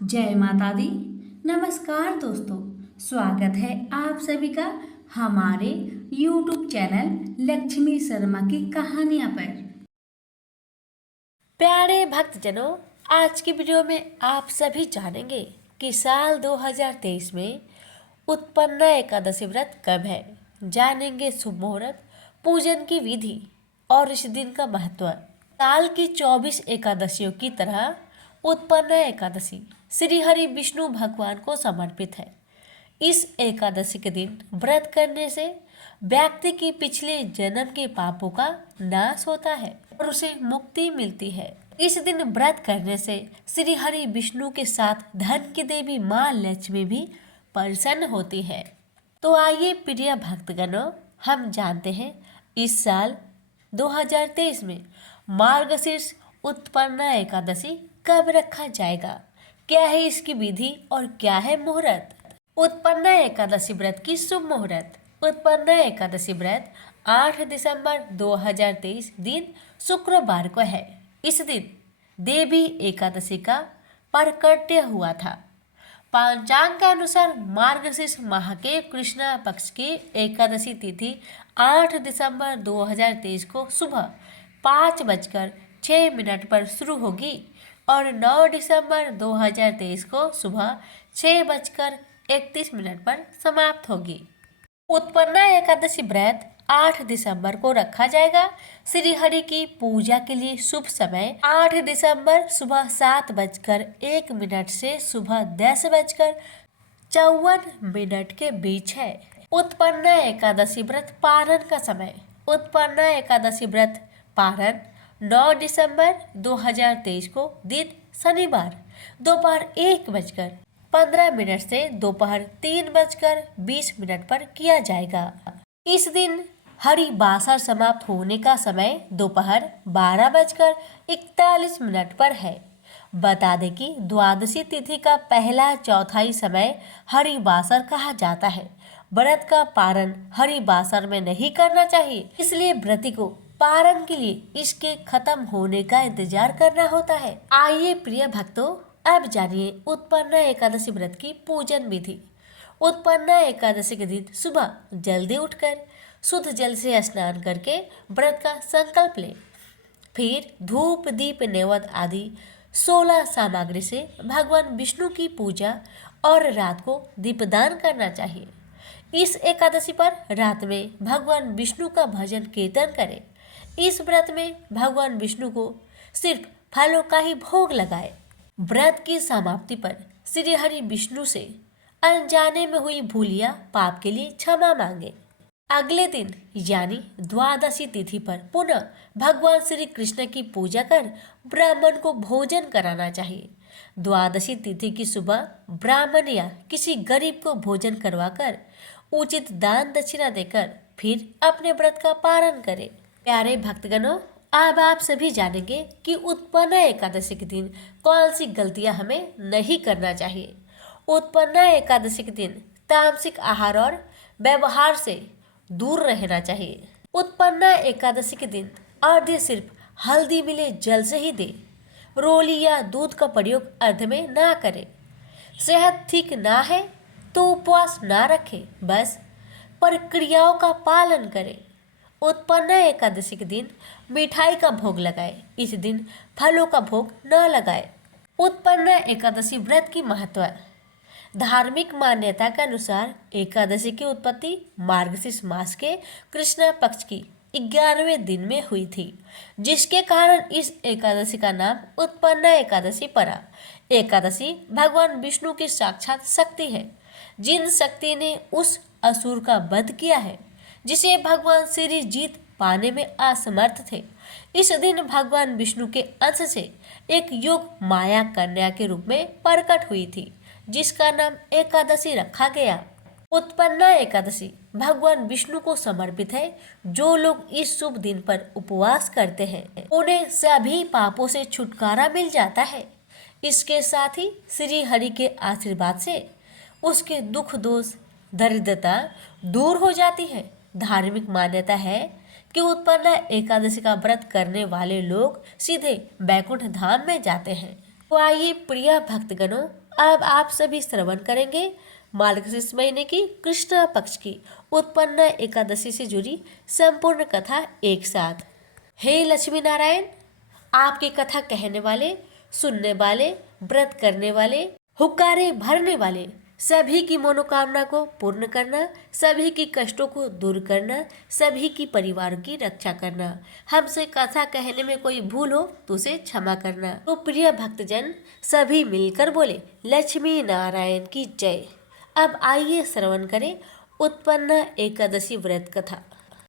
जय माता दी। नमस्कार दोस्तों, स्वागत है आप सभी का हमारे YouTube चैनल लक्ष्मी शर्मा की कहानियां पर। प्यारे भक्तजनों, आज की वीडियो में आप सभी जानेंगे कि साल 2023 में उत्पन्ना एकादशी व्रत कब है। जानेंगे शुभ मुहूर्त, पूजन की विधि और इस दिन का महत्व। साल की 24 एकादशियों की तरह उत्पन्ना एकादशी श्री हरि विष्णु भगवान को समर्पित है। इस एकादशी के दिन व्रत करने से व्यक्ति की पिछले जन्म के पापों का नाश होता है और उसे मुक्ति मिलती है। इस दिन व्रत करने से श्री हरि विष्णु के साथ धन की देवी माँ लक्ष्मी भी प्रसन्न होती है। तो आइए प्रिय भक्तगणों, हम जानते हैं इस साल 2023 में मार्गशीर्ष उत्पन्ना एकादशी कब रखा जाएगा, क्या है इसकी विधि और क्या है मुहूर्त। उत्पन्ना एकादशी व्रत की शुभ मुहूर्त। उत्पन्ना एकादशी व्रत 8 दिसंबर 2023 दिन शुक्रवार को है। इस दिन देवी एकादशी का प्राकट्य हुआ था। पंचांग के अनुसार मार्गशीर्ष माह के कृष्ण पक्ष की एकादशी तिथि 8 दिसंबर 2023 को सुबह 5:06 पर शुरू होगी और 9 दिसंबर 2023 को सुबह 6:31 पर समाप्त होगी। उत्पन्ना एकादशी व्रत 8 दिसंबर को रखा जाएगा। श्री हरि की पूजा के लिए शुभ समय 8 दिसंबर सुबह 7:01 से सुबह 10:54 के बीच है। उत्पन्ना एकादशी व्रत पारण का समय। उत्पन्ना एकादशी व्रत पारण 9 दिसंबर 2023 को दिन शनिवार दोपहर 1:15 से दोपहर 3:20 पर किया जाएगा। इस दिन हरिवासर समाप्त होने का समय दोपहर 12:41 पर है। बता दें कि द्वादशी तिथि का पहला चौथाई समय हरिवासर कहा जाता है। व्रत का पारण हरिवासर में नहीं करना चाहिए, इसलिए व्रती को पारण के लिए इसके खत्म होने का इंतजार करना होता है। आइए प्रिय भक्तों, अब जानिए उत्पन्ना एकादशी व्रत की पूजन विधि। उत्पन्ना एकादशी के दिन सुबह जल्दी उठकर शुद्ध जल से स्नान करके व्रत का संकल्प लें। फिर धूप दीप नैवेद्य आदि 16 सामग्री से भगवान विष्णु की पूजा और रात को दीपदान करना चाहिए। इस एकादशी पर रात में भगवान विष्णु का भजन कीर्तन करें। इस व्रत में भगवान विष्णु को सिर्फ फलों का ही भोग लगाए। व्रत की समाप्ति पर श्री हरि विष्णु से अनजाने में हुई भूल या पाप के लिए क्षमा मांगे। अगले दिन यानी द्वादशी तिथि पर पुनः भगवान श्री कृष्ण की पूजा कर ब्राह्मण को भोजन कराना चाहिए। द्वादशी तिथि की सुबह ब्राह्मण या किसी गरीब को भोजन करवाकर उचित दान दक्षिणा देकर फिर अपने व्रत का पालन करें। प्यारे भक्तगणों, अब आप सभी जानेंगे कि उत्पन्ना एकादशी के दिन कौन सी गलतियां हमें नहीं करना चाहिए। उत्पन्ना एकादशी के दिन तामसिक आहार और व्यवहार से दूर रहना चाहिए। उत्पन्ना एकादशी के दिन अर्घ्य सिर्फ हल्दी मिले जल से ही दे। रोली या दूध का प्रयोग अर्घ्य में ना करें। सेहत ठीक ना है तो उपवास ना रखें, बस प्रक्रियाओं का पालन करें। उत्पन्ना एकादशी के दिन मिठाई का भोग लगाएं। इस दिन फलों का भोग न लगाएं। उत्पन्ना एकादशी व्रत की महत्व। धार्मिक मान्यता के अनुसार एकादशी की उत्पत्ति मार्गशीर्ष मास के कृष्ण पक्ष की 11वें दिन में हुई थी, जिसके कारण इस एकादशी का नाम उत्पन्ना एकादशी पड़ा। एकादशी भगवान विष्णु की साक्षात शक्ति है, जिन शक्ति ने उस असुर का वध किया है जिसे भगवान श्री जीत पाने में असमर्थ थे। इस दिन भगवान विष्णु के अंश से एक योग माया कन्या के रूप में प्रकट हुई थी, जिसका नाम एकादशी रखा गया। उत्पन्ना एकादशी भगवान विष्णु को समर्पित है। जो लोग इस शुभ दिन पर उपवास करते हैं उन्हें सभी पापों से छुटकारा मिल जाता है। इसके साथ ही श्री हरि के आशीर्वाद से उसके दुख दोष दरिद्रता दूर हो जाती है। धार्मिक मान्यता है कि उत्पन्ना एकादशी का व्रत करने वाले लोग सीधे बैकुंठ धाम में जाते हैं। तो आइए प्रिय भक्तगणों, अब आप सभी श्रवण करेंगे मार्गशीर्ष महीने की कृष्ण पक्ष की उत्पन्न एकादशी से जुड़ी संपूर्ण कथा एक साथ। हे लक्ष्मी नारायण, आपकी कथा कहने वाले, सुनने वाले, व्रत करने वाले, हुक्कारे भरने वाले सभी की मनोकामना को पूर्ण करना, सभी की कष्टों को दूर करना, सभी की परिवार की रक्षा करना। हमसे कथा कहने में कोई भूल हो तो उसे क्षमा करना। तो प्रिय भक्तजन सभी मिलकर बोले लक्ष्मी नारायण की जय। अब आइए श्रवण करें उत्पन्न एकादशी व्रत कथा।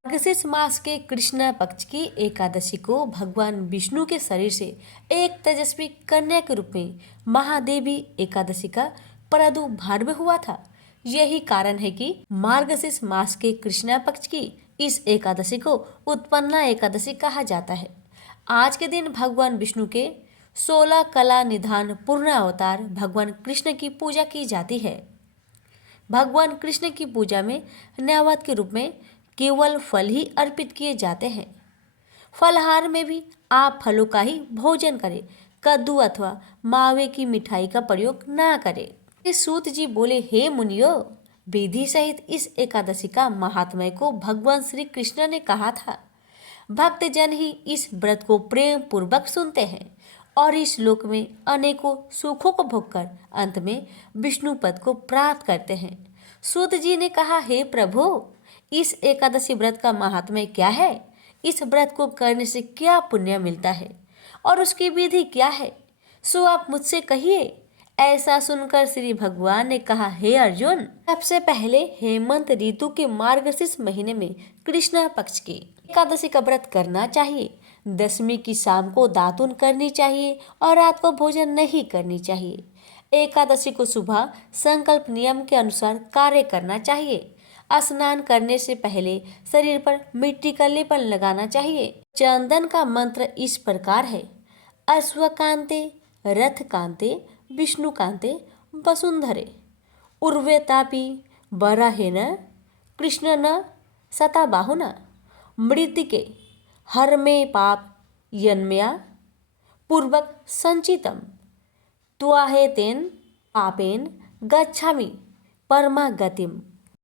मार्गशीर्ष मास के कृष्ण पक्ष की एकादशी को भगवान विष्णु के शरीर से एक तेजस्वी कन्या के रूप में महादेवी एकादशी का प्रादुर्भाव हुआ था। यही कारण है कि मार्गशीर्ष मास के कृष्ण पक्ष की इस एकादशी को उत्पन्ना एकादशी कहा जाता है। आज के दिन भगवान विष्णु के 16 कला निधान पूर्ण अवतार भगवान कृष्ण की पूजा की जाती है। भगवान कृष्ण की पूजा में नैवेद्य के रूप में केवल फल ही अर्पित किए जाते हैं। फलहार में भी आप फलों का ही भोजन करें, कद्दू अथवा मावे की मिठाई का प्रयोग ना करें। सूत जी बोले, हे मुनियो, विधि सहित इस एकादशी का महात्म्य को भगवान श्री कृष्ण ने कहा था। भक्तजन ही इस व्रत को प्रेम पूर्वक सुनते हैं और इस लोक में अनेकों सुखों को भोगकर अंत में विष्णु पद को प्राप्त करते हैं। सूत जी ने कहा, हे प्रभु, इस एकादशी व्रत का महात्म्य क्या है? इस व्रत को करने से क्या पुण्य मिलता है और उसकी विधि क्या है? सो आप मुझसे कहिए। ऐसा सुनकर श्री भगवान ने कहा, हे अर्जुन, सबसे पहले हेमंत ऋतु के मार्गशीर्ष महीने में कृष्ण पक्ष की एकादशी का व्रत करना चाहिए। दशमी की शाम को दातुन करनी चाहिए और रात को भोजन नहीं करनी चाहिए। एकादशी को सुबह संकल्प नियम के अनुसार कार्य करना चाहिए। स्नान करने से पहले शरीर पर मिट्टी का लेपन लगाना चाहिए। चंदन का मंत्र इस प्रकार है, अश्वकांते रथकांते विष्णुकांते वसुंधरे उर्वेतापि वराहेन कृष्ण न सताबाहुना मृतिके हरमे पाप यन्मया पूर्वक संचितम त्वाहेतेन पापेन गच्छामि परमा गतिम।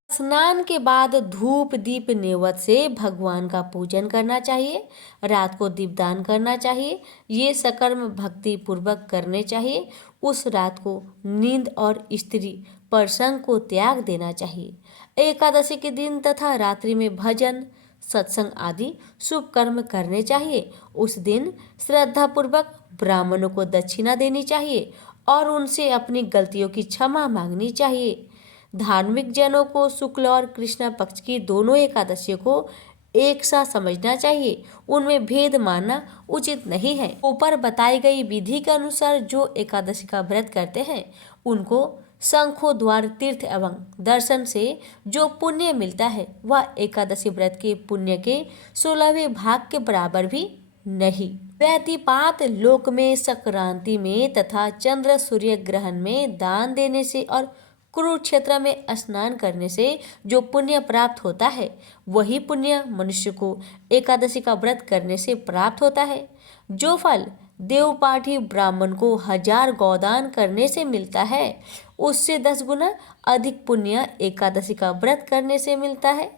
स्नान के बाद धूप दीप नेवत से भगवान का पूजन करना चाहिए। रात को दीपदान करना चाहिए। ये सकर्म भक्ति पूर्वक करने चाहिए। उस रात को नींद और स्त्री प्रसंग को त्याग देना चाहिए। एकादशी के दिन तथा रात्रि में भजन सत्संग आदि शुभ कर्म करने चाहिए। उस दिन श्रद्धा पूर्वक ब्राह्मणों को दक्षिणा देनी चाहिए और उनसे अपनी गलतियों की क्षमा मांगनी चाहिए। धार्मिक जनों को शुक्ल और कृष्ण पक्ष की दोनों एकादशियों को एक साथ समझना चाहिए। उनमें भेद मानना उचित नहीं है। ऊपर बताई गई विधि के अनुसार जो एकादशी का व्रत करते हैं उनको शंखों द्वार तीर्थ एवं दर्शन से जो पुण्य मिलता है वह एकादशी व्रत के पुण्य के 16वें भाग के बराबर भी नहीं। व्यतिपात लोक में संक्रांति में तथा चंद्र सूर्य ग्रहण में दान देने से और कुरुक्षेत्र में स्नान करने से जो पुण्य प्राप्त होता है वही पुण्य मनुष्य को एकादशी का व्रत करने से प्राप्त होता है। जो फल देवपाठी ब्राह्मण को 1000 गौदान करने से मिलता है उससे 10 गुना अधिक पुण्य एकादशी का व्रत करने से मिलता है।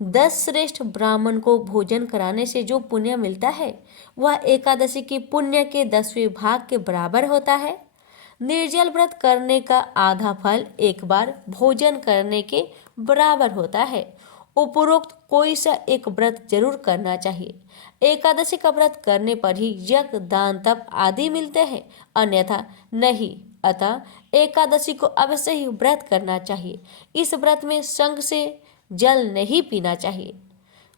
10 श्रेष्ठ ब्राह्मण को भोजन कराने से जो पुण्य मिलता है वह एकादशी के पुण्य के 10वें भाग के बराबर होता है। निर्जल व्रत करने का आधा फल एक बार भोजन करने के बराबर होता है। उपरोक्त कोई सा एक व्रत जरूर करना चाहिए। एकादशी का व्रत करने पर ही यज्ञ दान तप आदि मिलते हैं, अन्यथा नहीं। अतः एकादशी को अवश्य ही व्रत करना चाहिए। इस व्रत में संग से जल नहीं पीना चाहिए।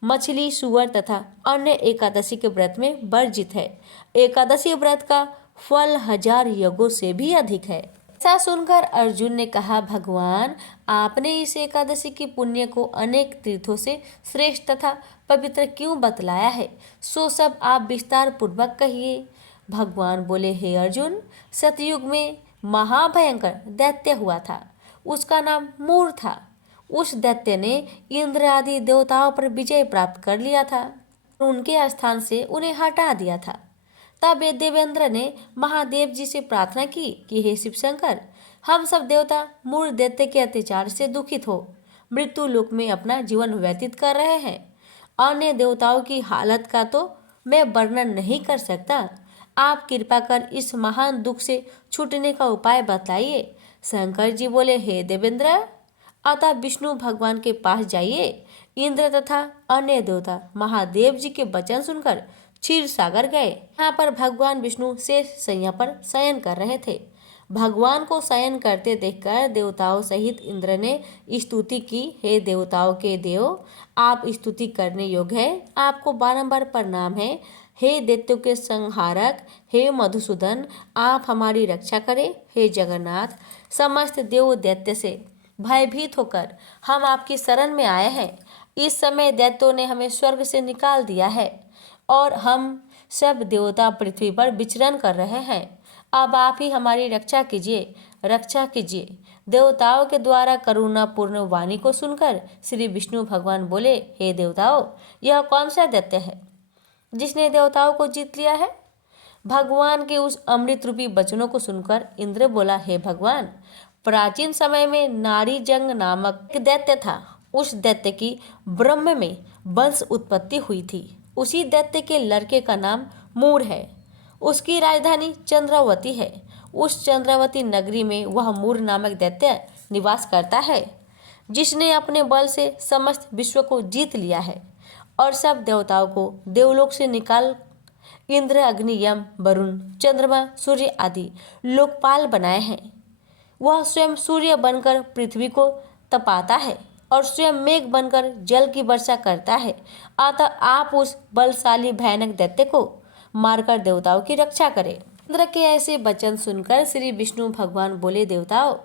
मछली सुअर तथा अन्य एकादशी के व्रत में वर्जित है। एकादशी व्रत का फल 1000 यज्ञों से भी अधिक है। ऐसा सुनकर अर्जुन ने कहा, भगवान, आपने इस एकादशी की पुण्य को अनेक तीर्थों से श्रेष्ठ तथा पवित्र क्यों बतलाया है? सो सब आप विस्तार पूर्वक कहिए। भगवान बोले, हे अर्जुन, सतयुग में महाभयंकर दैत्य हुआ था। उसका नाम मूर था। उस दैत्य ने इंद्र आदि देवताओं पर विजय प्राप्त कर लिया था। उनके स्थान से उन्हें हटा दिया था। तब ये देवेंद्र ने महादेव जी से प्रार्थना की कि हे शिव शंकर, हम सब देवता मूल दैत्य के अत्याचार से दुखित हो मृत्यु लोक में अपना जीवन व्यतीत कर रहे हैं। अन्य देवताओं की हालत का तो मैं वर्णन नहीं कर सकता। आप कृपा कर इस महान दुख से छूटने का उपाय बताइए। शंकर जी बोले, हे देवेंद्र, अतः विष्णु भगवान के पास जाइए। इंद्र तथा अन्य देवता महादेव जी के वचन सुनकर क्षीर सागर गए। यहाँ पर भगवान विष्णु शेष शैया पर शयन कर रहे थे। भगवान को शयन करते देखकर देवताओं सहित इंद्र ने स्तुति की, हे देवताओं के देव, आप स्तुति करने योग्य हैं, आपको बारंबार प्रणाम है। हे दैत्यों के संहारक, हे मधुसूदन, आप हमारी रक्षा करें। हे जगन्नाथ, समस्त देव दैत्य से भयभीत होकर हम आपकी शरण में आए हैं। इस समय दैत्यों ने हमें स्वर्ग से निकाल दिया है और हम सब देवता पृथ्वी पर विचरण कर रहे हैं। अब आप ही हमारी रक्षा कीजिए, रक्षा कीजिए। देवताओं के द्वारा करुणापूर्ण वाणी को सुनकर श्री विष्णु भगवान बोले, हे देवताओं, यह कौन सा दैत्य है जिसने देवताओं को जीत लिया है? भगवान के उस अमृत रूपी वचनों को सुनकर इंद्र बोला, हे भगवान, प्राचीन समय में नारी जंग नामक एक दैत्य था। उस दैत्य की ब्रह्म में वंश उत्पत्ति हुई थी। उसी दैत्य के लड़के का नाम मूर है। उसकी राजधानी चंद्रावती है। उस चंद्रावती नगरी में वह मूर नामक दैत्य निवास करता है, जिसने अपने बल से समस्त विश्व को जीत लिया है और सब देवताओं को देवलोक से निकाल इंद्र, अग्नि, यम, वरुण, चंद्रमा, सूर्य आदि लोकपाल बनाए हैं। वह स्वयं सूर्य बनकर पृथ्वी को तपाता है और स्वयं मेघ बनकर जल की वर्षा करता है। अतः आप उस बलशाली भयानक दैत्य को मारकर देवताओं की रक्षा करें। इंद्र के ऐसे वचन सुनकर श्री विष्णु भगवान बोले, देवताओं,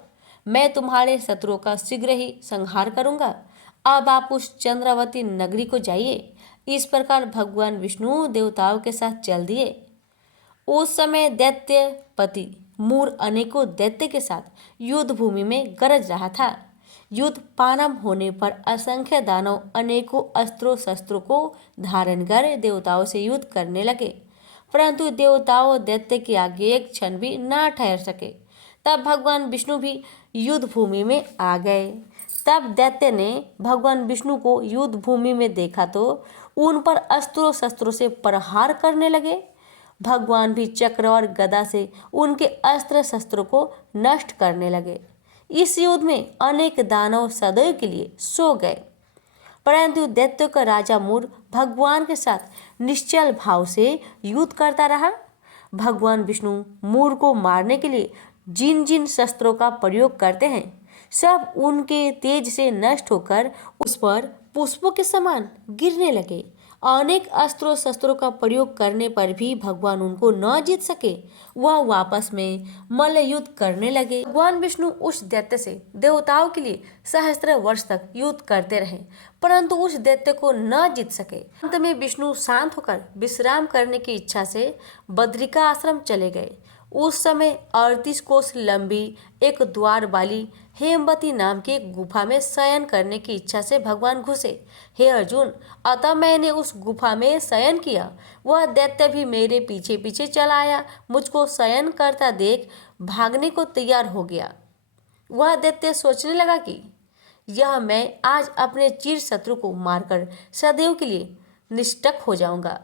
मैं तुम्हारे शत्रुओं का शीघ्र ही संहार करूंगा। अब आप उस चंद्रावती नगरी को जाइए। इस प्रकार भगवान विष्णु देवताओं के साथ चल दिए। उस समय दैत्यपति मूर अनेकों दैत्य के साथ युद्ध भूमि में गरज रहा था। युद्ध प्रारंभ होने पर असंख्य दानव अनेकों अस्त्रों शस्त्रों को धारण कर देवताओं से युद्ध करने लगे, परंतु देवताओं दैत्य के आगे एक क्षण भी ना ठहर सके। तब भगवान विष्णु भी युद्ध भूमि में आ गए। तब दैत्य ने भगवान विष्णु को युद्ध भूमि में देखा तो उन पर अस्त्रों शस्त्रों से प्रहार करने लगे। भगवान भी चक्र और गदा से उनके अस्त्र शस्त्रों को नष्ट करने लगे। इस युद्ध में अनेक दानव सदैव के लिए सो गए, परंतु दैत्यों का राजा मूर भगवान के साथ निश्चल भाव से युद्ध करता रहा। भगवान विष्णु मूर को मारने के लिए जिन जिन शस्त्रों का प्रयोग करते हैं, सब उनके तेज से नष्ट होकर उस पर पुष्पों के समान गिरने लगे। अनेक अस्त्रों शस्त्रों का प्रयोग करने पर भी भगवान उनको न जीत सके। वह वापस में मल्ल युद्ध करने लगे। भगवान विष्णु उस दैत्य से देवताओं के लिए सहस्त्र वर्ष तक युद्ध करते रहे, परंतु उस दैत्य को न जीत सके। अंत में विष्णु शांत होकर विश्राम करने की इच्छा से बद्रिका आश्रम चले गए। उस समय 38 कोस लंबी एक द्वार वाली हेमवती नाम की एक गुफा में शयन करने की इच्छा से भगवान घुसे। हे अर्जुन, अतः मैंने उस गुफा में शयन किया। वह दैत्य भी मेरे पीछे पीछे चला आया। मुझको शयन करता देख भागने को तैयार हो गया। वह दैत्य सोचने लगा कि यह मैं आज अपने चिर शत्रु को मारकर सदैव के लिए निष्ठक हो जाऊंगा।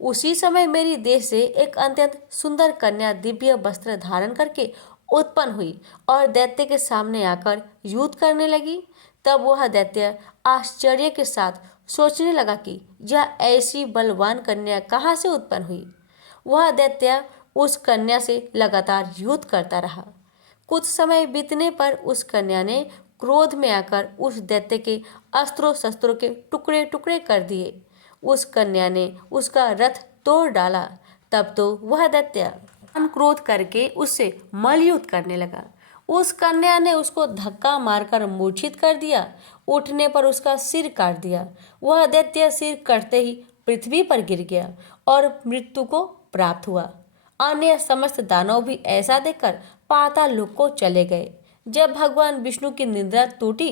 उसी समय मेरी देह से एक अत्यंत सुंदर कन्या दिव्य वस्त्र धारण करके उत्पन्न हुई और दैत्य के सामने आकर युद्ध करने लगी। तब वह दैत्य आश्चर्य के साथ सोचने लगा कि यह ऐसी बलवान कन्या कहाँ से उत्पन्न हुई। वह दैत्य उस कन्या से लगातार युद्ध करता रहा। कुछ समय बीतने पर उस कन्या ने क्रोध में आकर उस दैत्य के अस्त्रों शस्त्रों के टुकड़े टुकड़े कर दिए। उस कन्या ने उसका रथ तोड़ डाला। तब तो वह दैत्य क्रोध करके उससे मल्लयुद्ध करने लगा। उस कन्या ने उसको धक्का मारकर मूर्छित कर दिया। उठने पर उसका सिर काट दिया। वह दैत्य सिर कटते ही पृथ्वी पर गिर गया और मृत्यु को प्राप्त हुआ। अन्य समस्त दानव भी ऐसा देखकर पाताल लोक को चले गए। जब भगवान विष्णु की निद्रा टूटी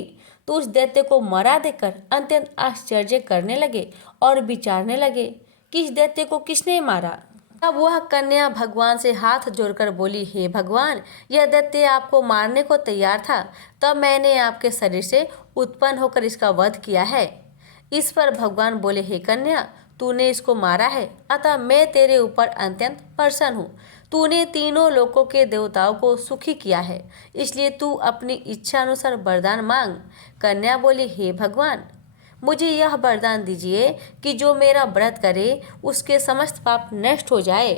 तो उस दैत्य को मरा देखकर अत्यंत आश्चर्य करने लगे और विचारने लगे कि इस दैत्य को किसने मारा। तब वह कन्या भगवान से हाथ जोड़कर बोली, हे भगवान, यह दैत्य आपको मारने को तैयार था, तब मैंने आपके शरीर से उत्पन्न होकर इसका वध किया है। इस पर भगवान बोले, हे कन्या, तूने इसको मारा है, अतः मैं तेरे ऊपर अत्यंत प्रसन्न हूँ। तूने तीनों लोकों के देवताओं को सुखी किया है, इसलिए तू अपनी इच्छा अनुसार वरदान मांग। कन्या बोली, हे भगवान, मुझे यह वरदान दीजिए कि जो मेरा व्रत करे उसके समस्त पाप नष्ट हो जाए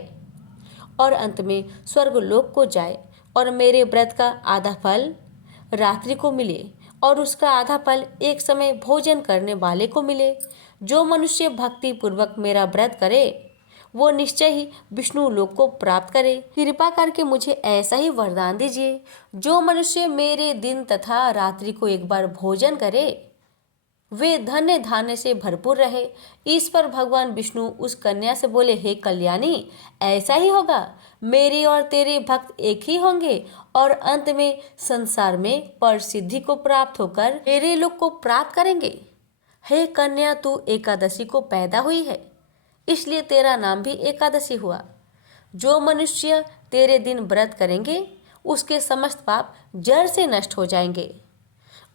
और अंत में स्वर्गलोक को जाए, और मेरे व्रत का आधा फल रात्रि को मिले और उसका आधा फल एक समय भोजन करने वाले को मिले। जो मनुष्य भक्ति पूर्वक मेरा व्रत करे वो निश्चय ही विष्णु लोक को प्राप्त करे। कृपा करके मुझे ऐसा ही वरदान दीजिए। जो मनुष्य मेरे दिन तथा रात्रि को एक बार भोजन करे वे धन्य धान्य से भरपूर रहे। इस पर भगवान विष्णु उस कन्या से बोले, हे कल्याणी, ऐसा ही होगा। मेरे और तेरे भक्त एक ही होंगे और अंत में संसार में प्रसिद्धि को प्राप्त होकर मेरे लोक को प्राप्त करेंगे। हे कन्या, तू एकादशी को पैदा हुई है, इसलिए तेरा नाम भी एकादशी हुआ। जो मनुष्य तेरे दिन व्रत करेंगे उसके समस्त पाप जड़ से नष्ट हो जाएंगे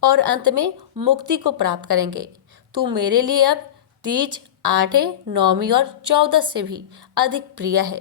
और अंत में मुक्ति को प्राप्त करेंगे। तू मेरे लिए अब तीज, आठे, नौमी और 14 से भी अधिक प्रिय है।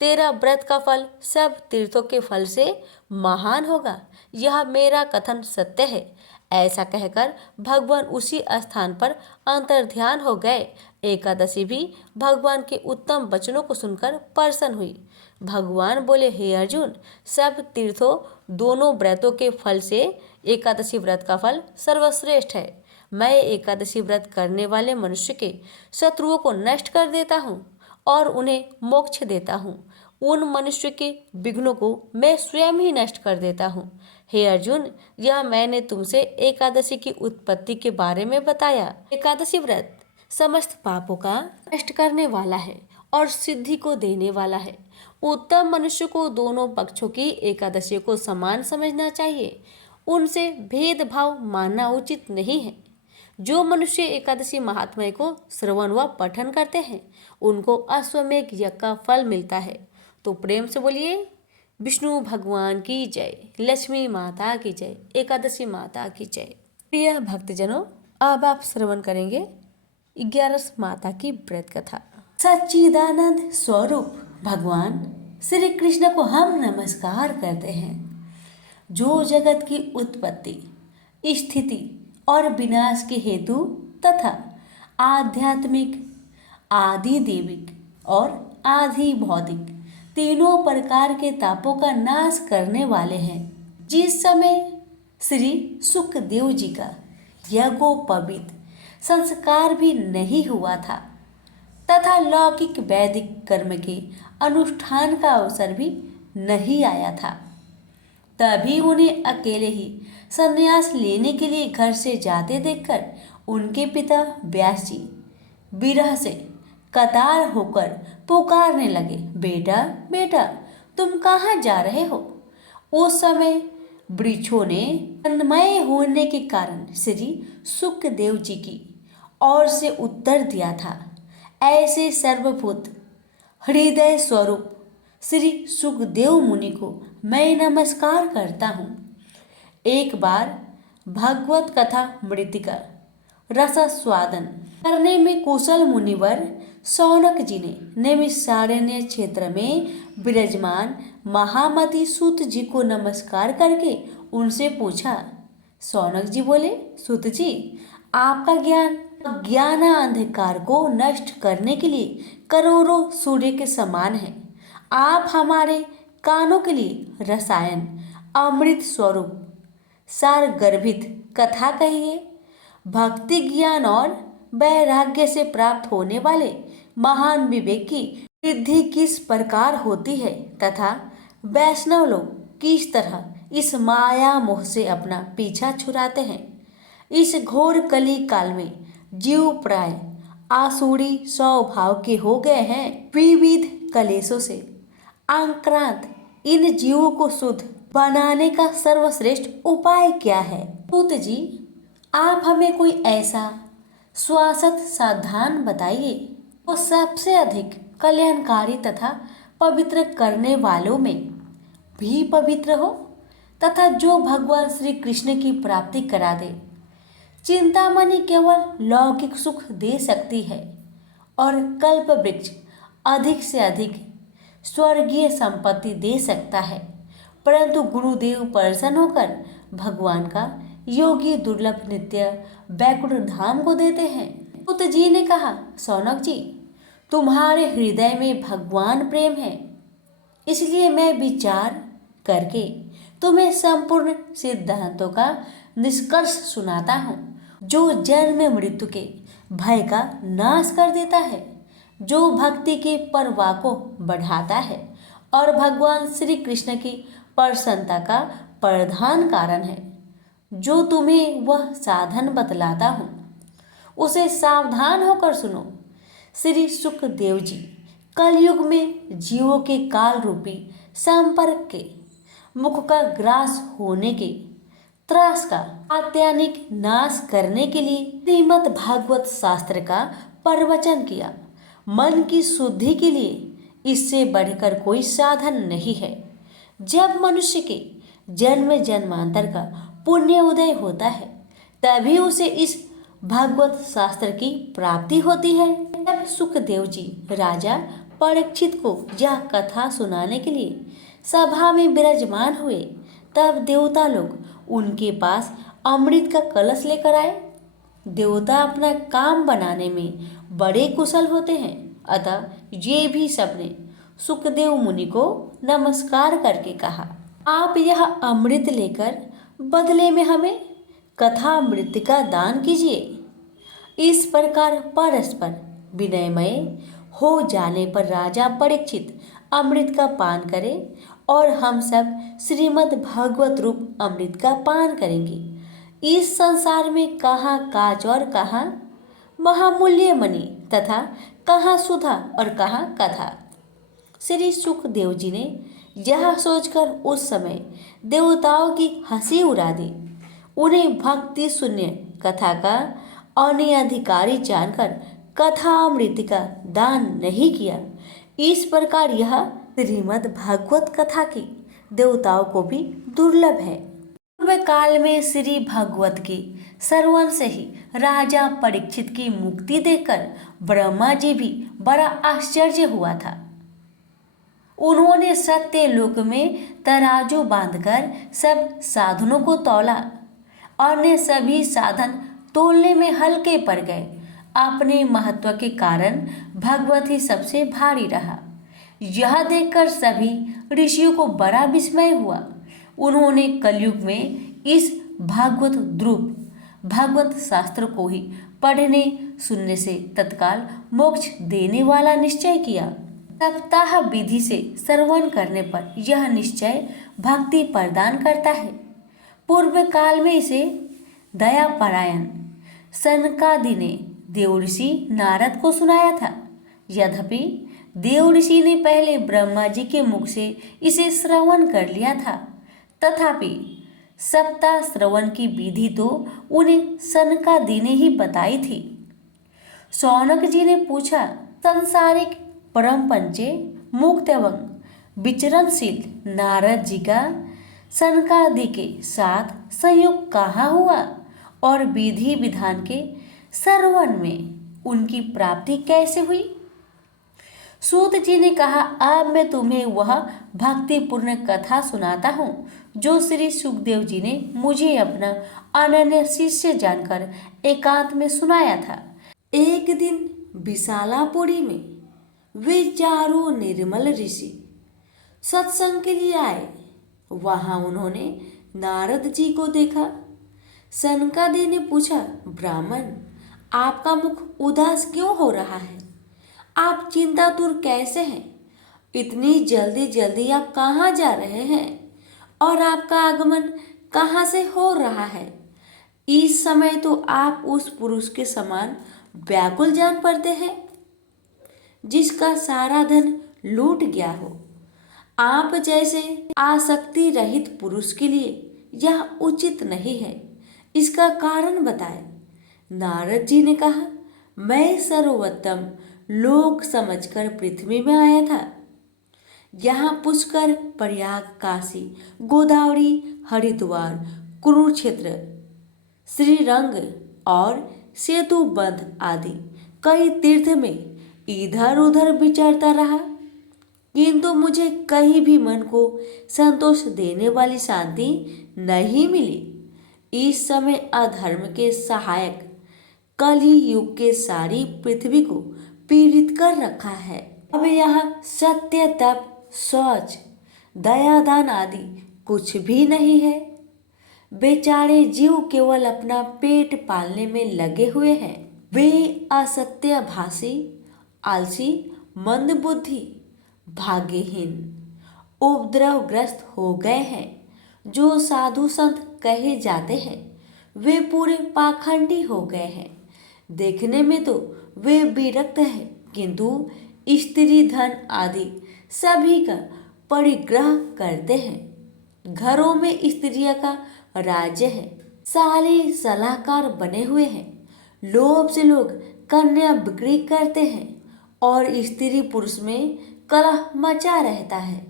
तेरा व्रत का फल सब तीर्थों के फल से महान होगा। यह मेरा कथन सत्य है। ऐसा कहकर भगवान उसी स्थान पर अंतर्ध्यान हो गए। एकादशी भी भगवान के उत्तम वचनों को सुनकर प्रसन्न हुई। भगवान बोले, हे अर्जुन, सब तीर्थों दोनों व्रतों के फल से एकादशी व्रत का फल सर्वश्रेष्ठ है। मैं एकादशी व्रत करने वाले मनुष्य के शत्रुओं को नष्ट कर देता हूँ और उन्हें मोक्ष देता हूँ। उन मनुष्य के विघ्नों को मैं स्वयं ही नष्ट कर देता हूँ। हे अर्जुन, यह मैंने तुमसे एकादशी की उत्पत्ति के बारे में बताया। एकादशी व्रत समस्त पापों का नष्ट करने वाला है और सिद्धि को देने वाला है। उत्तम मनुष्य को दोनों पक्षों की एकादशी को समान समझना चाहिए। उनसे भेदभाव मानना उचित नहीं है। जो मनुष्य एकादशी महात्म्य को श्रवण व पठन करते हैं उनको अश्वमेध यज्ञ का फल मिलता है। तो प्रेम से बोलिए, विष्णु भगवान की जय, लक्ष्मी माता की जय, एकादशी माता की जय। प्रिय भक्तजनों, अब आप श्रवण करेंगे 11 माता की व्रत कथा। सच्चिदानंद स्वरूप भगवान श्री कृष्ण को हम नमस्कार करते हैं, जो जगत की उत्पत्ति, स्थिति और विनाश के हेतु तथा आध्यात्मिक, आदि देविक और आधि भौतिक तीनों प्रकार के तापों का नाश करने वाले हैं। जिस समय श्री सुखदेव जी का यज्ञोपवीत संस्कार भी नहीं हुआ था तथा लौकिक वैदिक कर्म के अनुष्ठान का अवसर भी नहीं आया था, तभी उन्हें अकेले ही संन्यास लेने के लिए घर से जाते देखकर उनके पिता व्यास जी विरह से कतार होकर पुकारने लगे, बेटा बेटा, तुम कहाँ जा रहे हो। उस समय वृक्षों ने तन्मय होने के कारण श्री सुखदेव जी की ओर से उत्तर दिया था, ऐसे सर्वभूत हृदय स्वरूप श्री सुखदेव मुनि को मैं नमस्कार करता हूँ। एक बार भगवत कथा मृतिका रसास्वादन करने में कुशल मुनिवर शौनक जी ने नैमिषारण्य क्षेत्र में विराजमान महामती सूत जी को नमस्कार करके उनसे पूछा। शौनक जी बोले, सूत जी, आपका ज्ञान ज्ञान अंधकार को नष्ट करने के लिए करोड़ों सूर्य के समान है। आप हमारे कानों के लिए रसायन अमृत स्वरूप सार गर्भित कथा कहिए। भक्ति, ज्ञान और वैराग्य से प्राप्त होने वाले महान विवेक की वृद्धि किस प्रकार होती है तथा वैष्णव लोग किस तरह इस माया मोह से अपना पीछा छुड़ाते हैं। इस घोर कली काल में जीव प्राय आसुरी स्वभाव के हो गए हैं। विविध कलेशों से आक्रांत इन जीवों को शुद्ध बनाने का सर्वश्रेष्ठ उपाय क्या है। सूत जी, आप हमें कोई ऐसा शाश्वत साधन बताइए वो सबसे अधिक कल्याणकारी तथा पवित्र करने वालों में भी पवित्र हो तथा जो भगवान श्री कृष्ण की प्राप्ति करा दे। चिंतामणि केवल लौकिक सुख दे सकती है और कल्प वृक्ष अधिक से अधिक स्वर्गीय संपत्ति दे सकता है, परंतु गुरुदेव प्रसन्न होकर भगवान का योगी दुर्लभ नित्य बैकुंठ धाम को देते हैं। सूत जी ने कहा, शौनक जी, तुम्हारे हृदय में भगवान प्रेम है, इसलिए मैं विचार करके तुम्हें संपूर्ण सिद्धांतों का निष्कर्ष सुनाता हूँ, जो जन्म मृत्यु के भय का नाश कर देता है, जो भक्ति के प्रवाह को बढ़ाता है और भगवान श्री कृष्ण की प्रसन्नता का प्रधान कारण है। जो तुम्हें वह साधन बतलाता हूँ उसे सावधान होकर सुनो। श्री सुखदेव जी कलयुग में जीवों के काल रूपी संपर्क के मुख का ग्रास होने के त्रास का आत्यानिक नाश करने के लिए श्रीमद् भागवत शास्त्र का प्रवचन किया। मन की शुद्धि के लिए इससे बढ़कर कोई साधन नहीं है। जब मनुष्य के जन्म जन्मांतर का पुण्य उदय होता है तभी उसे इस भागवत शास्त्र की प्राप्ति होती है। जब सुखदेव जी राजा परीक्षित को यह कथा सुनाने के लिए सभा में विराजमान हुए तब देवता लोग उनके पास अमृत का कलश लेकर आए। देवता अपना काम बनाने में बड़े कुशल होते हैं, अतः ये भी सबने सुखदेव मुनि को नमस्कार करके कहा, आप यह अमृत लेकर बदले में हमें कथामृत का दान कीजिए। इस प्रकार परस्पर विनयमय हो जाने पर राजा परीक्षित अमृत का पान करें और हम सब श्रीमद् भागवत रूप अमृत का पान करेंगे। इस संसार में कहाँ काच और कहाँ महामूल्य मणि तथा कहाँ सुधा और कहाँ कथा। श्री सुखदेव जी ने यह सोचकर उस समय देवताओं की हंसी उड़ा दी। उन्हें भक्ति शून्य कथा का अनधिकारी जानकर कथामृत का दान नहीं किया। इस प्रकार यह श्रीमद् भागवत कथा की देवताओं को भी दुर्लभ है। पूर्व काल में श्री भागवत के श्रवण से ही राजा परीक्षित की मुक्ति देखकर ब्रह्मा जी भी बड़ा आश्चर्य हुआ था। उन्होंने सत्य लोक में तराजू बांधकर सब साधनों को तौला। अन्य सभी साधन तोलने में हल्के पड़ गए। अपने महत्व के कारण भगवत ही सबसे भारी रहा। यह देखकर सभी ऋषियों को बड़ा विस्मय हुआ। उन्होंने कलयुग में इस भागवत ध्रुव भागवत शास्त्र को ही पढ़ने सुनने से तत्काल मोक्ष देने वाला निश्चय किया। सप्ताह विधि से श्रवण करने पर यह निश्चय भक्ति प्रदान करता है। पूर्व काल में इसे दयापरायण सनकादि ने देवऋषि नारद को सुनाया था। यद्यपि देवऋषि ने पहले ब्रह्मा जी के मुख से इसे श्रवण कर लिया था, तथापि सप्ताह श्रवण की विधि तो उन्हें सनकादि ने ही बताई थी। शौनक जी ने पूछा, संसारिक परम पंचे मुक्त एवं विचरणशील नारद जी का सनकादि के साथ संयोग कहाँ हुआ और विधि विधान के श्रवण में उनकी प्राप्ति कैसे हुई? सूत जी ने कहा, अब मैं तुम्हें वह भक्तिपूर्ण कथा सुनाता हूँ जो श्री सुखदेव जी ने मुझे अपना अनन्य शिष्य जानकर एकांत में सुनाया था। एक दिन विशालापुरी में वे चारों निर्मल ऋषि सत्संग के लिए आए। वहां उन्होंने नारद जी को देखा। सनकादि ने पूछा, ब्राह्मण, आपका मुख उदास क्यों हो रहा है? आप चिंतातुर कैसे हैं? इतनी जल्दी जल्दी आप कहाँ जा रहे हैं और आपका आगमन कहाँ से हो रहा है? इस समय तो आप उस पुरुष के समान व्याकुल जान पड़ते हैं जिसका सारा धन लूट गया हो। आप जैसे आसक्ति रहित पुरुष के लिए यह उचित नहीं है। इसका कारण बताएं। नारद जी ने कहा, मैं सर्वोत्तम लोक समझकर पृथ्वी में आया था। यहाँ पुष्कर, प्रयाग, काशी, गोदावरी, हरिद्वार, कुरुक्षेत्र, श्रीरंग और सेतुबंध आदि कई तीर्थ में इधर उधर विचरता रहा, किंतु मुझे कहीं भी मन को संतोष देने वाली शांति नहीं मिली। इस समय अधर्म के सहायक कलि युग के सारी पृथ्वी को पीड़ित कर रखा है। अब यहाँ सत्य, तप, शौच, दया, दान आदि कुछ भी नहीं है। बेचारे जीव केवल अपना पेट पालने में लगे हुए हैं। वे असत्यभाषी, आलसी, मंदबुद्धि, भाग्यहीन, उपद्रवग्रस्त हो गए हैं। जो साधु संत कहे जाते हैं वे पूरे पाखंडी हो गए हैं। देखने में तो वे विरक्त हैं, किंतु स्त्री, धन आदि सभी का परिग्रह करते हैं। घरों में स्त्रियों का राज्य है। साले सलाहकार बने हुए हैं। लोभ से लोग कन्या बिक्री करते हैं और स्त्री पुरुष में कलह मचा रहता है।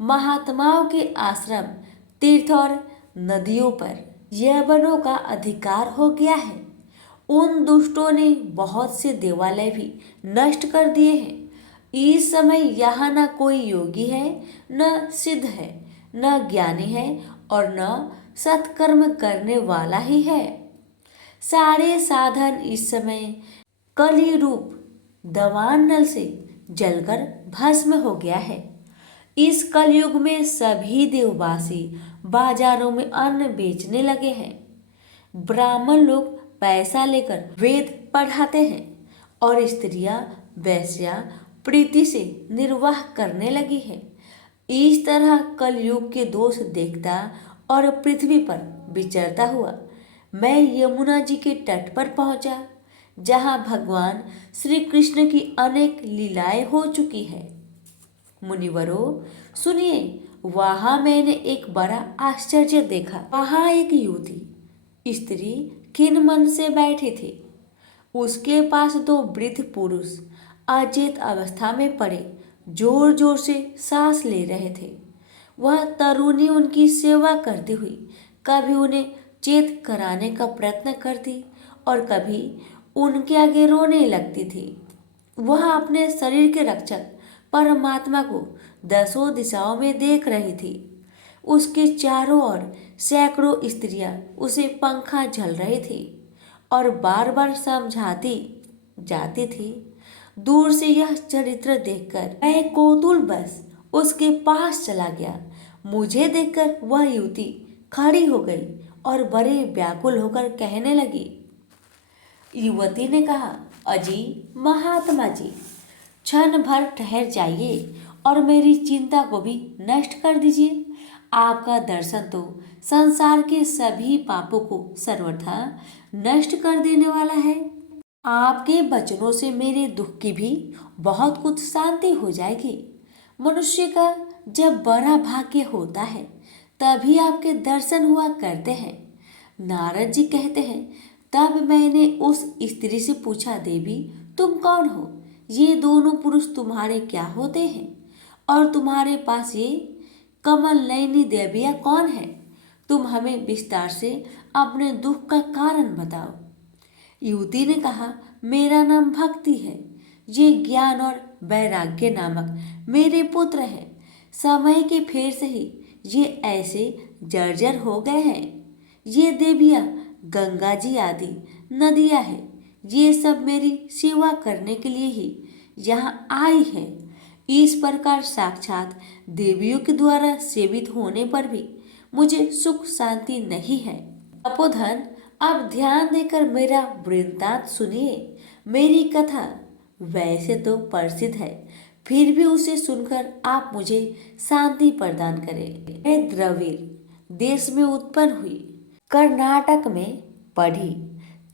महात्माओं के आश्रम, तीर्थ और नदियों पर यवनों का अधिकार हो गया है। उन दुष्टों ने बहुत से देवालय भी नष्ट कर दिए हैं। इस समय यहाँ न कोई योगी है, न सिद्ध है, न ज्ञानी है और न सत्कर्म करने वाला ही है। सारे साधन इस समय कलि रूप दवान नल से जलकर भस्म हो गया है। इस कलयुग में सभी देववासी बाजारों में अन्न बेचने लगे हैं। ब्राह्मण लोग पैसा लेकर वेद पढ़ाते हैं और स्त्रियां वैश्या प्रीति से निर्वाह करने लगी है। इस तरह कलयुग के दोष देखता और पृथ्वी पर विचरता हुआ मैं यमुना जी के तट पर पहुंचा, जहां भगवान श्री कृष्ण की अनेक लीलाएं हो चुकी है। मुनिवरों सुनिए, वहां मैंने एक बड़ा आश्चर्य देखा। वहां एक युवती स्त्री खिन्न मन से बैठी थी। उसके पास दो वृद्ध पुरुष अचेत अवस्था में पड़े जोर जोर से सांस ले रहे थे। वह तरुणी उनकी सेवा करती हुई कभी उन्हें चेत कराने का प्रयत्न करती और कभी उनके आगे रोने लगती थी। वह अपने शरीर के रक्षक परमात्मा को दसों दिशाओं में देख रही थी। उसके चारों ओर सैकड़ों स्त्रियां उसे पंखा झल रही थी और बार बार समझाती जाती थी। दूर से यह चरित्र देखकर मैं कौतूहल बस उसके पास चला गया। मुझे देखकर वह युवती खड़ी हो गई और बड़े व्याकुल होकर कहने लगी। युवती ने कहा, अजी महात्मा जी, क्षण भर ठहर जाइए और मेरी चिंता को भी नष्ट कर दीजिए। आपका दर्शन तो संसार के सभी पापों को सर्वथा नष्ट कर देने वाला है। आपके वचनों से मेरे दुख की भी बहुत कुछ शांति हो जाएगी। मनुष्य का जब बड़ा भाग्य होता है तभी आपके दर्शन हुआ करते हैं। नारद जी कहते हैं, तब मैंने उस स्त्री से पूछा, देवी तुम कौन हो? ये दोनों पुरुष तुम्हारे क्या होते हैं और तुम्हारे पास ये कमल नयनी देवियाँ कौन है? तुम हमें विस्तार से अपने दुख का कारण बताओ। युवती ने कहा, मेरा नाम भक्ति है। ये ज्ञान और वैराग्य नामक मेरे पुत्र हैं। समय के फेर से ही ये ऐसे जर्जर हो गए हैं। ये देवियाँ गंगा जी आदि नदियाँ हैं। ये सब मेरी सेवा करने के लिए ही यहाँ आई है। इस प्रकार साक्षात देवियों के द्वारा सेवित होने पर भी मुझे सुख शांति नहीं है। तपोधन, अब ध्यान देकर मेरा वृत्तांत सुनिए। मेरी कथा वैसे तो प्रसिद्ध है, फिर भी उसे सुनकर आप मुझे शांति प्रदान करें। मैं द्रविड़ देश में उत्पन्न हुई, कर्नाटक में पढ़ी,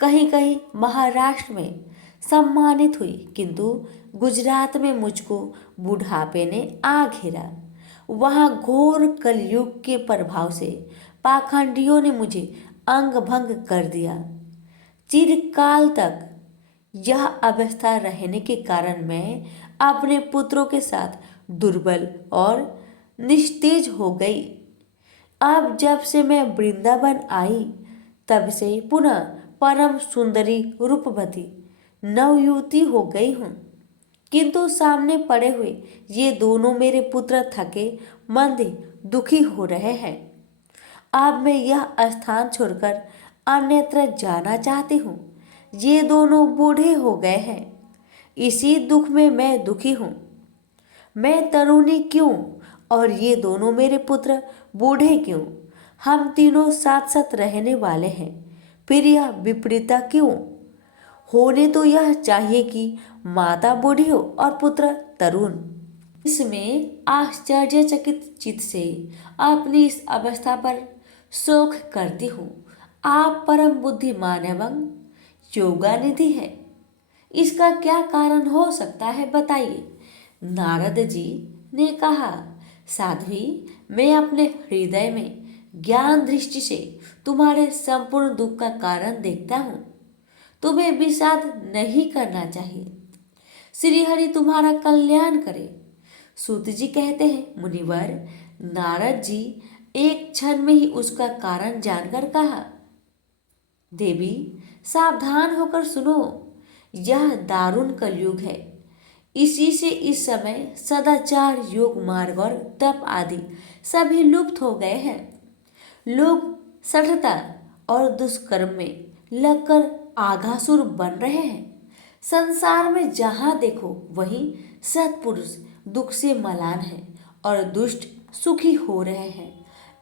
कहीं कहीं महाराष्ट्र में सम्मानित हुई, किंतु गुजरात में मुझको बुढ़ापे ने आ घेरा। वहाँ घोर कलयुग के प्रभाव से पाखंडियों ने मुझे अंग भंग कर दिया। चिरकाल तक यह अवस्था रहने के कारण मैं अपने पुत्रों के साथ दुर्बल और निस्तेज हो गई। अब जब से मैं वृंदावन आई तब से पुनः परम सुंदरी रूपवती नवयुवती हो गई हूँ। किंतु सामने पड़े हुए ये दोनों मेरे पुत्र थके मंदे दुखी हो रहे हैं। अब मैं यह स्थान छोड़कर अन्यत्र जाना चाहती हूँ। ये दोनों बूढ़े हो गए हैं, इसी दुख में मैं दुखी हूँ। मैं तरुणी क्यों और ये दोनों मेरे पुत्र बूढ़े क्यों? हम तीनों साथ साथ रहने वाले हैं, फिर यह विपरीतता क्यों? होने तो यह चाहिए कि माता बूढ़ी हो और पुत्र तरुण। इसमें आश्चर्यचकित चित्त से अपनी इस अवस्था पर शोक करती हूँ। आप परम बुद्धिमान एवं योगानिधि है, इसका क्या कारण हो सकता है बताइए। नारद जी ने कहा, साध्वी, मैं अपने हृदय में ज्ञान दृष्टि से तुम्हारे संपूर्ण दुख का कारण देखता हूँ। तुम्हें विषाद नहीं करना चाहिए। श्री हरि तुम्हारा कल्याण करे। सूत जी कहते हैं, मुनिवर, नारद जी एक क्षण में ही उसका कारण जानकर कहा, देवी सावधान होकर सुनो, यह दारुण कलयुग है। इसी से इस समय सदाचार, योग मार्ग और तप आदि सभी लुप्त हो गए हैं। लोग सठता और दुष्कर्म में लगकर आघासुर बन रहे हैं। संसार में जहाँ देखो वहीं सत्पुरुष दुख से मलान है और दुष्ट सुखी हो रहे हैं।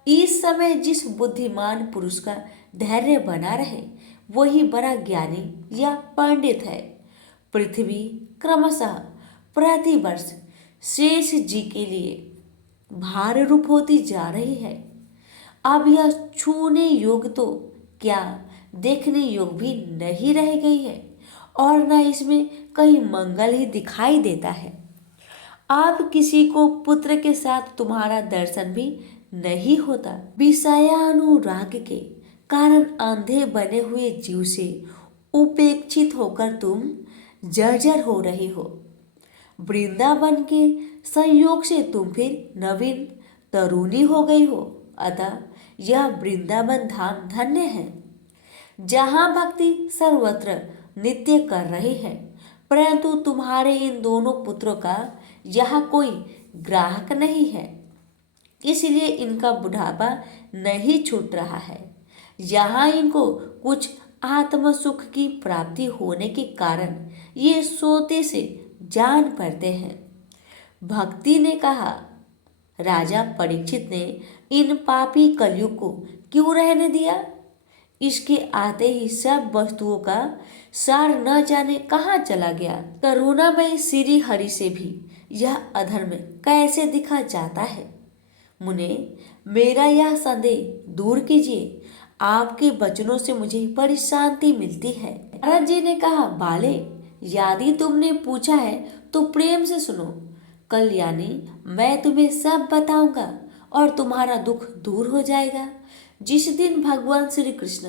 इस समय जिस बुद्धिमान पुरुष का धैर्य बना रहे वही बड़ा ज्ञानी या पंडित है। पृथ्वी क्रमशः प्रतिवर्ष शेष जी के लिए भार रूप होती जा रही है। अब यह छूने योग तो क्या देखने योग भी नहीं रह गई है और न इसमें कहीं मंगल ही दिखाई देता है। अब किसी को पुत्र के साथ तुम्हारा दर्शन भी नहीं होता। विषयानुराग के कारण अंधे बने हुए जीव से उपेक्षित होकर तुम जर्जर हो रही हो। वृंदावन के संयोग से तुम फिर नवीन तरुणी हो गई हो। अतः यह वृंदावन धाम धन्य है, जहाँ भक्ति सर्वत्र नित्य कर रही है। परंतु तुम्हारे इन दोनों पुत्रों का यहाँ कोई ग्राहक नहीं है, इसलिए इनका बुढ़ापा नहीं छूट रहा है। यहाँ इनको कुछ आत्म सुख की प्राप्ति होने के कारण ये सोते से जान पड़ते हैं। भक्ति ने कहा, राजा परीक्षित ने इन पापी कलयुग को क्यों रहने दिया? इसके आते ही सब वस्तुओं का सार न जाने कहाँ चला गया। करुणामय श्री हरि से भी यह अधर्म कैसे दिखा जाता है? मुने, मेरा यह संदेह दूर कीजिए। आपके वचनों से मुझे बड़ी शांति मिलती है। नारद जी ने कहा, बाले, यदि तुमने पूछा है तो प्रेम से सुनो। कल्याणी, मैं तुम्हें सब बताऊंगा और तुम्हारा दुख दूर हो जाएगा। जिस दिन भगवान श्री कृष्ण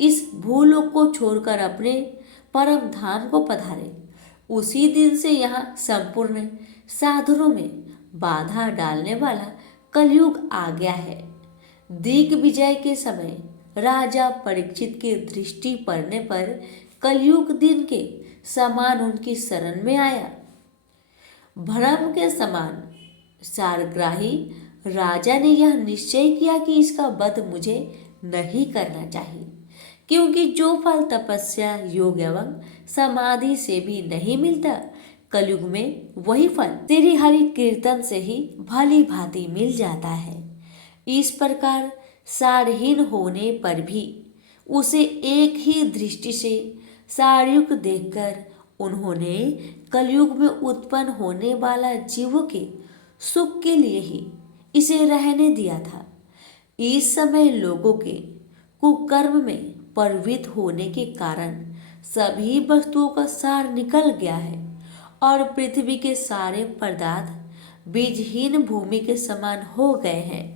इस भूलोक को छोड़कर अपने परम धाम को पधारे, उसी दिन से यहाँ संपूर्ण साधनों में बाधा डालने वाला कलयुग आ गया है। दिग्विजय के समय राजा परीक्षित की दृष्टि पड़ने पर कलयुग दिन के समान उनकी शरण में आया। भ्रम के समान सारग्राही राजा ने यह निश्चय किया कि इसका वध मुझे नहीं करना चाहिए, क्योंकि जो फल तपस्या, योग एवं समाधि से भी नहीं मिलता, कलयुग में वही फल श्री हरि कीर्तन से ही भली भांति मिल जाता है। इस प्रकार सारहीन होने पर भी उसे एक ही दृष्टि से सारयुक्त देखकर उन्होंने कलयुग में उत्पन्न होने वाला जीवों के सुख के लिए ही इसे रहने दिया था। इस समय लोगों के कुकर्म में प्रवृत्त होने के कारण सभी वस्तुओं का सार निकल गया है और पृथ्वी के सारे पदार्थ बीजहीन भूमि के समान हो गए हैं।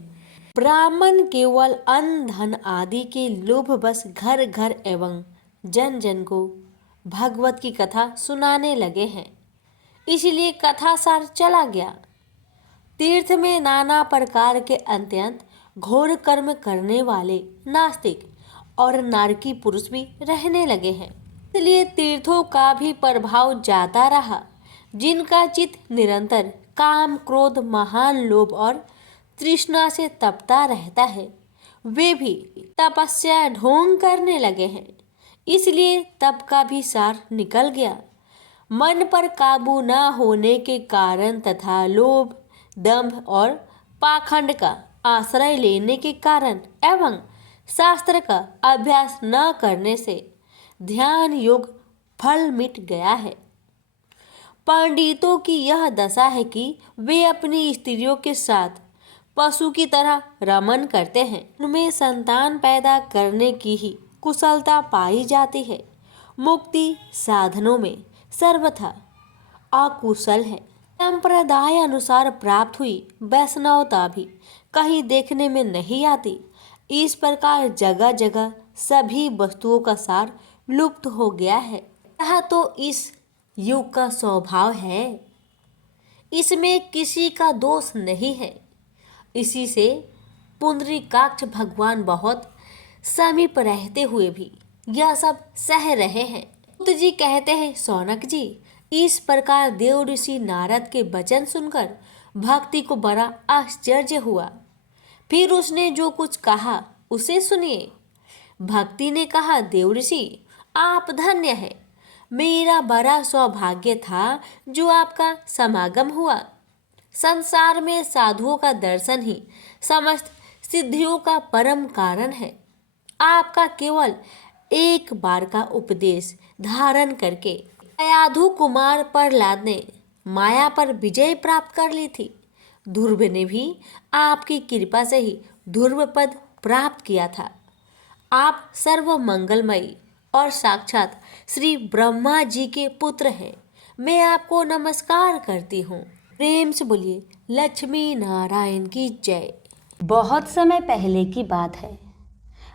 ब्राह्मण केवल अन्न धन आदि के लोभ बस घर घर एवं जन जन को भगवत की कथा सुनाने लगे हैं, इसलिए कथा सार चला गया। तीर्थ में नाना प्रकार के अत्यंत घोर कर्म करने वाले नास्तिक और नारकी पुरुष भी रहने लगे हैं। इसलिए तीर्थों का भी प्रभाव जाता रहा। जिनका चित्त निरंतर काम, क्रोध, महान लोभ और तृष्णा से तपता रहता है, वे भी तपस्या ढोंग करने लगे हैं। इसलिए तप का भी सार निकल गया। मन पर काबू न होने के कारण तथा लोभ, दंभ और पाखंड का आश्रय लेने के कारण एवं शास्त्र का अभ्यास न करने से ध्यान योग फल मिट गया है। पंडितों की यह दशा है कि वे अपनी स्त्रियों के साथ पशु की तरह रमन करते हैं। उनमें संतान पैदा करने की ही कुशलता पाई जाती है। मुक्ति साधनों में सर्वथा अकुशल है। संप्रदाय अनुसार प्राप्त हुई वैष्णवता भी कहीं देखने में नहीं आती। इस प्रकार जगह जगह सभी वस्तुओं का सार लुप्त हो गया है। यह तो इस युग का स्वभाव है, इसमें किसी का दोष नहीं है। इसी से पुंडरीकाक्ष भगवान बहुत समीप रहते हुए भी यह सब सह रहे हैं। बुद्ध जी कहते हैं, शौनक जी, इस प्रकार देव ऋषि नारद के वचन सुनकर भक्ति को बड़ा आश्चर्य हुआ। फिर उसने जो कुछ कहा उसे सुनिए। भक्ति ने कहा, देव ऋषि, आप धन्य हैं। मेरा बड़ा सौभाग्य था जो आपका समागम हुआ। संसार में साधुओं का दर्शन ही समस्त सिद्धियों का परम कारण है। आपका केवल एक बार का उपदेश धारण करके अयाधु कुमार प्रहलाद ने माया पर विजय प्राप्त कर ली थी। ध्रुव ने भी आपकी कृपा से ही ध्रुव पद प्राप्त किया था। आप सर्व मंगलमयी और साक्षात श्री ब्रह्मा जी के पुत्र हैं। मैं आपको नमस्कार करती हूँ। प्रेम से बोलिए लक्ष्मी नारायण की जय। बहुत समय पहले की बात है।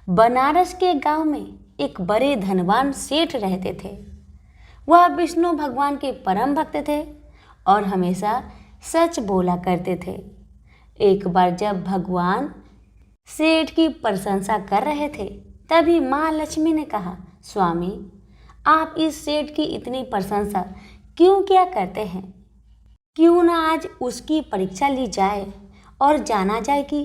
बनारस के गांव में एक बड़े धनवान सेठ रहते थे। वह विष्णु भगवान के परम भक्त थे और हमेशा सच बोला करते थे। एक बार जब भगवान सेठ की प्रशंसा कर रहे थे, तभी माँ लक्ष्मी ने कहा, स्वामी, आप इस सेठ की इतनी प्रशंसा क्यों क्या करते हैं? क्यों ना आज उसकी परीक्षा ली जाए और जाना जाए कि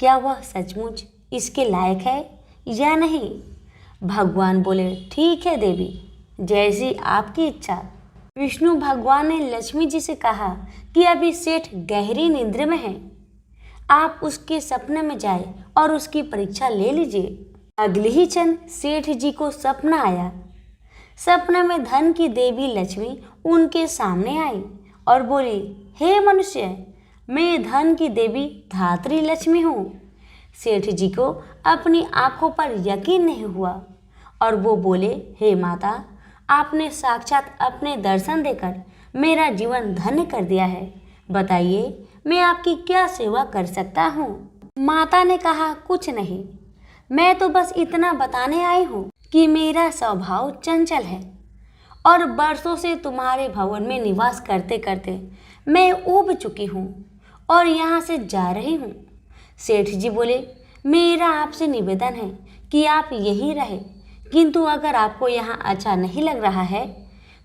क्या वह सचमुच इसके लायक है या नहीं। भगवान बोले, ठीक है देवी, जैसी आपकी इच्छा। विष्णु भगवान ने लक्ष्मी जी से कहा कि अभी सेठ गहरी निद्रा में है, आप उसके सपने में जाए और उसकी परीक्षा ले लीजिए। अगले ही क्षण सेठ जी को सपना आया। सपने में धन की देवी लक्ष्मी उनके सामने आई और बोली, हे मनुष्य, मैं धन की देवी धात्री लक्ष्मी हूँ। सेठ जी को अपनी आंखों पर यकीन नहीं हुआ और वो बोले, हे माता, आपने साक्षात अपने दर्शन देकर मेरा जीवन धन्य कर दिया है। बताइए, मैं आपकी क्या सेवा कर सकता हूँ? माता ने कहा, कुछ नहीं, मैं तो बस इतना बताने आई हूँ कि मेरा स्वभाव चंचल है और बरसों से तुम्हारे भवन में निवास करते करते मैं ऊब चुकी हूँ और यहाँ से जा रही हूँ। सेठ जी बोले, मेरा आपसे निवेदन है कि आप यहीं रहे, किंतु अगर आपको यहाँ अच्छा नहीं लग रहा है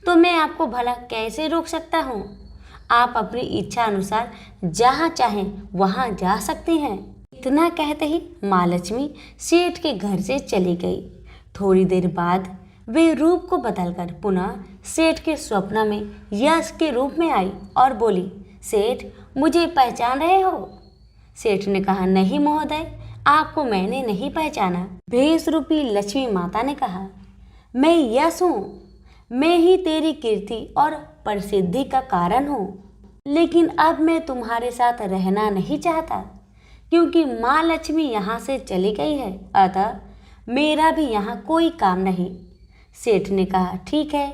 तो मैं आपको भला कैसे रोक सकता हूँ। आप अपनी इच्छा अनुसार जहाँ चाहें वहाँ जा सकती हैं। इतना कहते ही माँ लक्ष्मी सेठ के घर से चली गई। थोड़ी देर बाद वे रूप को बदलकर पुनः सेठ के स्वप्न में यश के रूप में आई और बोली, सेठ, मुझे पहचान रहे हो? सेठ ने कहा, नहीं महोदय, आपको मैंने नहीं पहचाना। भेष रूपी लक्ष्मी माता ने कहा, मैं यश हूँ, मैं ही तेरी कीर्ति और प्रसिद्धि का कारण हूँ। लेकिन अब मैं तुम्हारे साथ रहना नहीं चाहता क्योंकि माँ लक्ष्मी यहाँ से चली गई है, अतः मेरा भी यहाँ कोई काम नहीं। सेठ ने कहा, ठीक है,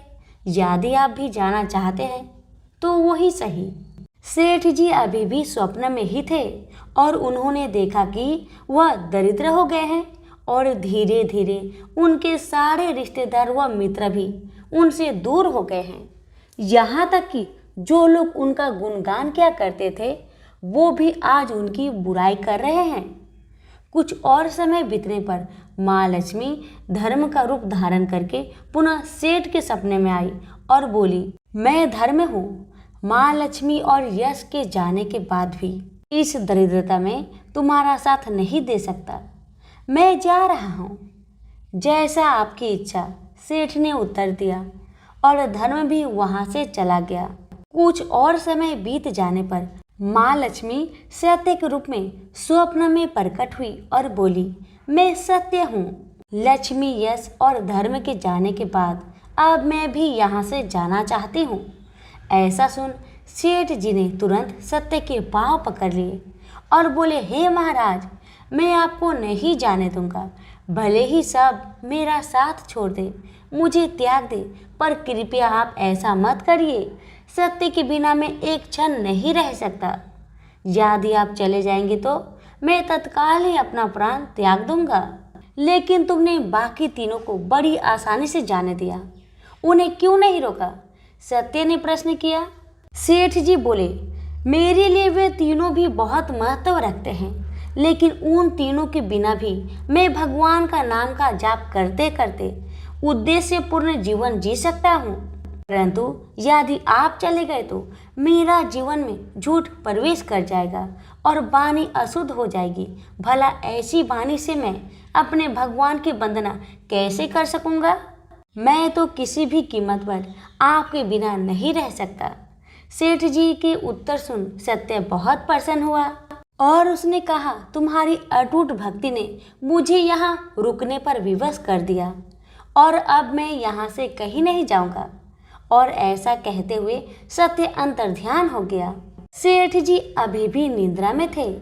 यदि आप भी जाना चाहते हैं तो वही सही। सेठ जी अभी भी स्वप्न में ही थे और उन्होंने देखा कि वह दरिद्र हो गए हैं और धीरे धीरे उनके सारे रिश्तेदार व मित्र भी उनसे दूर हो गए हैं। यहाँ तक कि जो लोग उनका गुणगान किया करते थे वो भी आज उनकी बुराई कर रहे हैं। कुछ और समय बीतने पर माँ लक्ष्मी धर्म का रूप धारण करके पुनः सेठ के सपने में आई और बोली, मैं धर्म हूँ। माँ लक्ष्मी और यश के जाने के बाद भी इस दरिद्रता में तुम्हारा साथ नहीं दे सकता। मैं जा रहा हूँ। जैसा आपकी इच्छा, सेठ ने उत्तर दिया और धर्म भी वहां से चला गया। कुछ और समय बीत जाने पर माँ लक्ष्मी सत्य के रूप में स्वप्न में प्रकट हुई और बोली, मैं सत्य हूँ। लक्ष्मी, यश और धर्म के जाने के बाद अब मैं भी यहाँ से जाना चाहती हूँ। ऐसा सुन सेठ जी ने तुरंत सत्य के पांव पकड़ लिए और बोले, हे महाराज, मैं आपको नहीं जाने दूंगा। भले ही सब मेरा साथ छोड़ दे, मुझे त्याग दे, पर कृपया आप ऐसा मत करिए। सत्य के बिना मैं एक क्षण नहीं रह सकता। यदि आप चले जाएंगे तो मैं तत्काल ही अपना प्राण त्याग दूंगा। लेकिन तुमने बाकी तीनों को बड़ी आसानी से जाने दिया, उन्हें क्यों नहीं रोका? सत्य ने प्रश्न किया। सेठ जी बोले, मेरे लिए वे तीनों भी बहुत महत्व रखते हैं, लेकिन उन तीनों के बिना भी मैं भगवान का नाम का जाप करते करते उद्देश्यपूर्ण जीवन जी सकता हूँ। परंतु यदि आप चले गए तो मेरा जीवन में झूठ प्रवेश कर जाएगा और वाणी अशुद्ध हो जाएगी। भला ऐसी वाणी से मैं अपने भगवान की वंदना कैसे कर सकूंगा? मैं तो किसी भी कीमत पर आपके बिना नहीं रह सकता। सेठ जी के उत्तर सुन सत्य बहुत प्रसन्न हुआ और उसने कहा, तुम्हारी अटूट भक्ति ने मुझे यहाँ रुकने पर विवश कर दिया और अब मैं यहाँ से कहीं नहीं जाऊंगा। और ऐसा कहते हुए सत्य अंतर्ध्यान हो गया। सेठ जी अभी भी निद्रा में थे।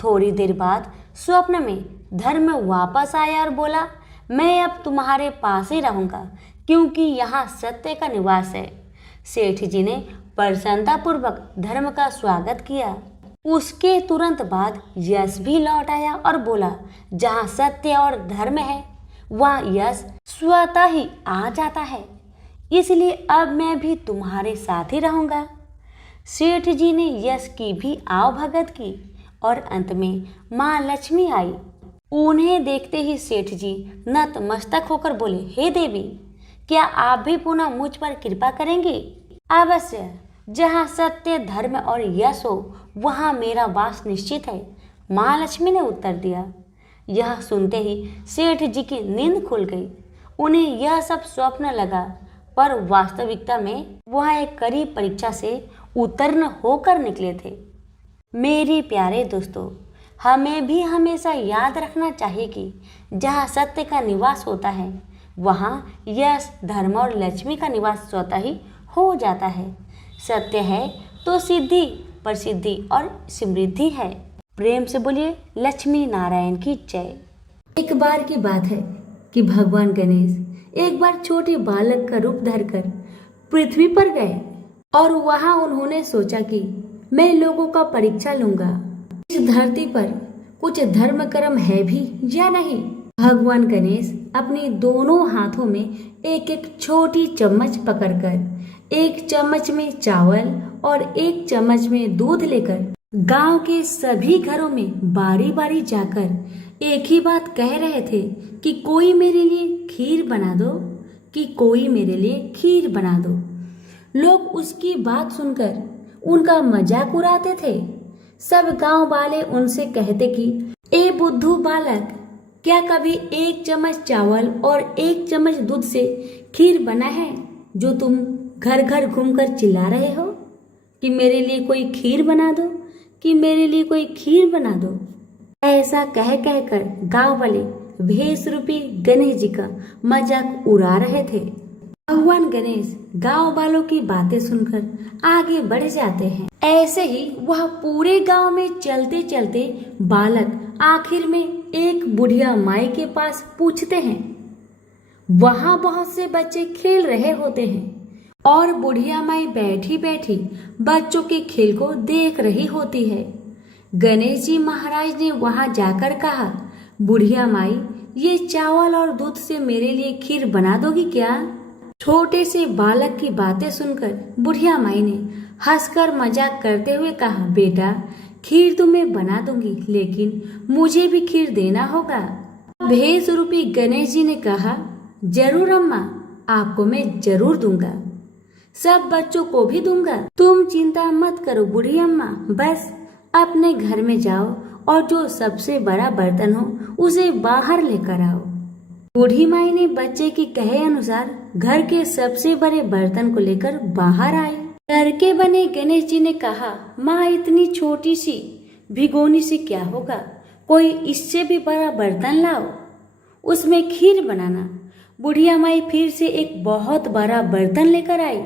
थोड़ी देर बाद स्वप्न में धर्म वापस आया और बोला, मैं अब तुम्हारे पास ही रहूंगा क्योंकि यहाँ सत्य का निवास है। सेठ जी ने प्रसन्नतापूर्वक धर्म का स्वागत किया। उसके तुरंत बाद यश भी लौट आया और बोला, जहाँ सत्य और धर्म है वहाँ यश स्वतः ही आ जाता है, इसलिए अब मैं भी तुम्हारे साथ ही रहूंगा। सेठ जी ने यश की भी आवभगत की और अंत में माँ लक्ष्मी आई। उन्हें देखते ही सेठ जी नतमस्तक होकर बोले, हे देवी, क्या आप भी पुनः मुझ पर कृपा करेंगी? अवश्य, जहाँ सत्य, धर्म और यश हो वहाँ मेरा वास निश्चित है, माँ लक्ष्मी ने उत्तर दिया। यह सुनते ही सेठ जी की नींद खुल गई। उन्हें यह सब स्वप्न लगा, पर वास्तविकता में वह एक कड़ी परीक्षा से उत्तीर्ण होकर निकले थे। मेरे प्यारे दोस्तों, हमें भी हमेशा याद रखना चाहिए कि जहाँ सत्य का निवास होता है वहाँ यश, धर्म और लक्ष्मी का निवास स्वतः ही हो जाता है। सत्य है तो सिद्धि, प्रसिद्धि और समृद्धि है। प्रेम से बोलिए लक्ष्मी नारायण की जय। एक बार की बात है कि भगवान गणेश एक बार छोटे बालक का रूप धरकर पृथ्वी पर गए और वहां उन्होंने सोचा कि मैं लोगों का परीक्षा लूंगा, इस धरती पर कुछ धर्म कर्म है भी या नहीं। भगवान गणेश अपने दोनों हाथों में एक एक छोटी चम्मच पकड़कर एक चम्मच में चावल और एक चम्मच में दूध लेकर गांव के सभी घरों में बारी बारी जाकर एक ही बात कह रहे थे कि कोई मेरे लिए खीर बना दो, कि कोई मेरे लिए खीर बना दो। लोग उसकी बात सुनकर उनका मजाक उड़ाते थे। सब गांव वाले उनसे कहते कि ए बुद्धू बालक, क्या कभी एक चम्मच चावल और एक चम्मच दूध से खीर बना है जो तुम घर घर घूमकर चिल्ला रहे हो कि मेरे लिए कोई खीर बना दो, कि मेरे लिए कोई खीर बना दो। ऐसा कह कहकर गांव वाले भेष रूपी गणेश जी का मजाक उड़ा रहे थे। भगवान गणेश गांव वालों की बातें सुनकर आगे बढ़ जाते हैं। ऐसे ही वह पूरे गांव में चलते चलते बालक आखिर में एक बुढ़िया माई के पास पूछते हैं। वहां बहुत से बच्चे खेल रहे होते हैं और बुढ़िया माई बैठी बैठी बच्चों के खेल को देख रही होती है। गणेश जी महाराज ने वहां जाकर कहा, बुढ़िया माई, ये चावल और दूध से मेरे लिए खीर बना दोगी क्या? छोटे से बालक की बातें सुनकर बुढ़िया माई ने हंसकर मजाक करते हुए कहा, बेटा, खीर तो मैं बना दूंगी, लेकिन मुझे भी खीर देना होगा। भेष रूपी गणेश जी ने कहा, जरूर अम्मा, आपको मैं जरूर दूंगा, सब बच्चों को भी दूंगा। तुम चिंता मत करो बूढ़ी अम्मा, बस अपने घर में जाओ और जो सबसे बड़ा बर्तन हो उसे बाहर लेकर आओ। बूढ़ी माई ने बच्चे के कहे अनुसार घर के सबसे बड़े बर्तन को लेकर बाहर आई। घर के बने गणेश जी ने कहा, माँ, इतनी छोटी सी भिगोनी से क्या होगा, कोई इससे भी बड़ा बर्तन लाओ, उसमें खीर बनाना। बुढ़िया माई फिर से एक बहुत बड़ा बर्तन लेकर आई,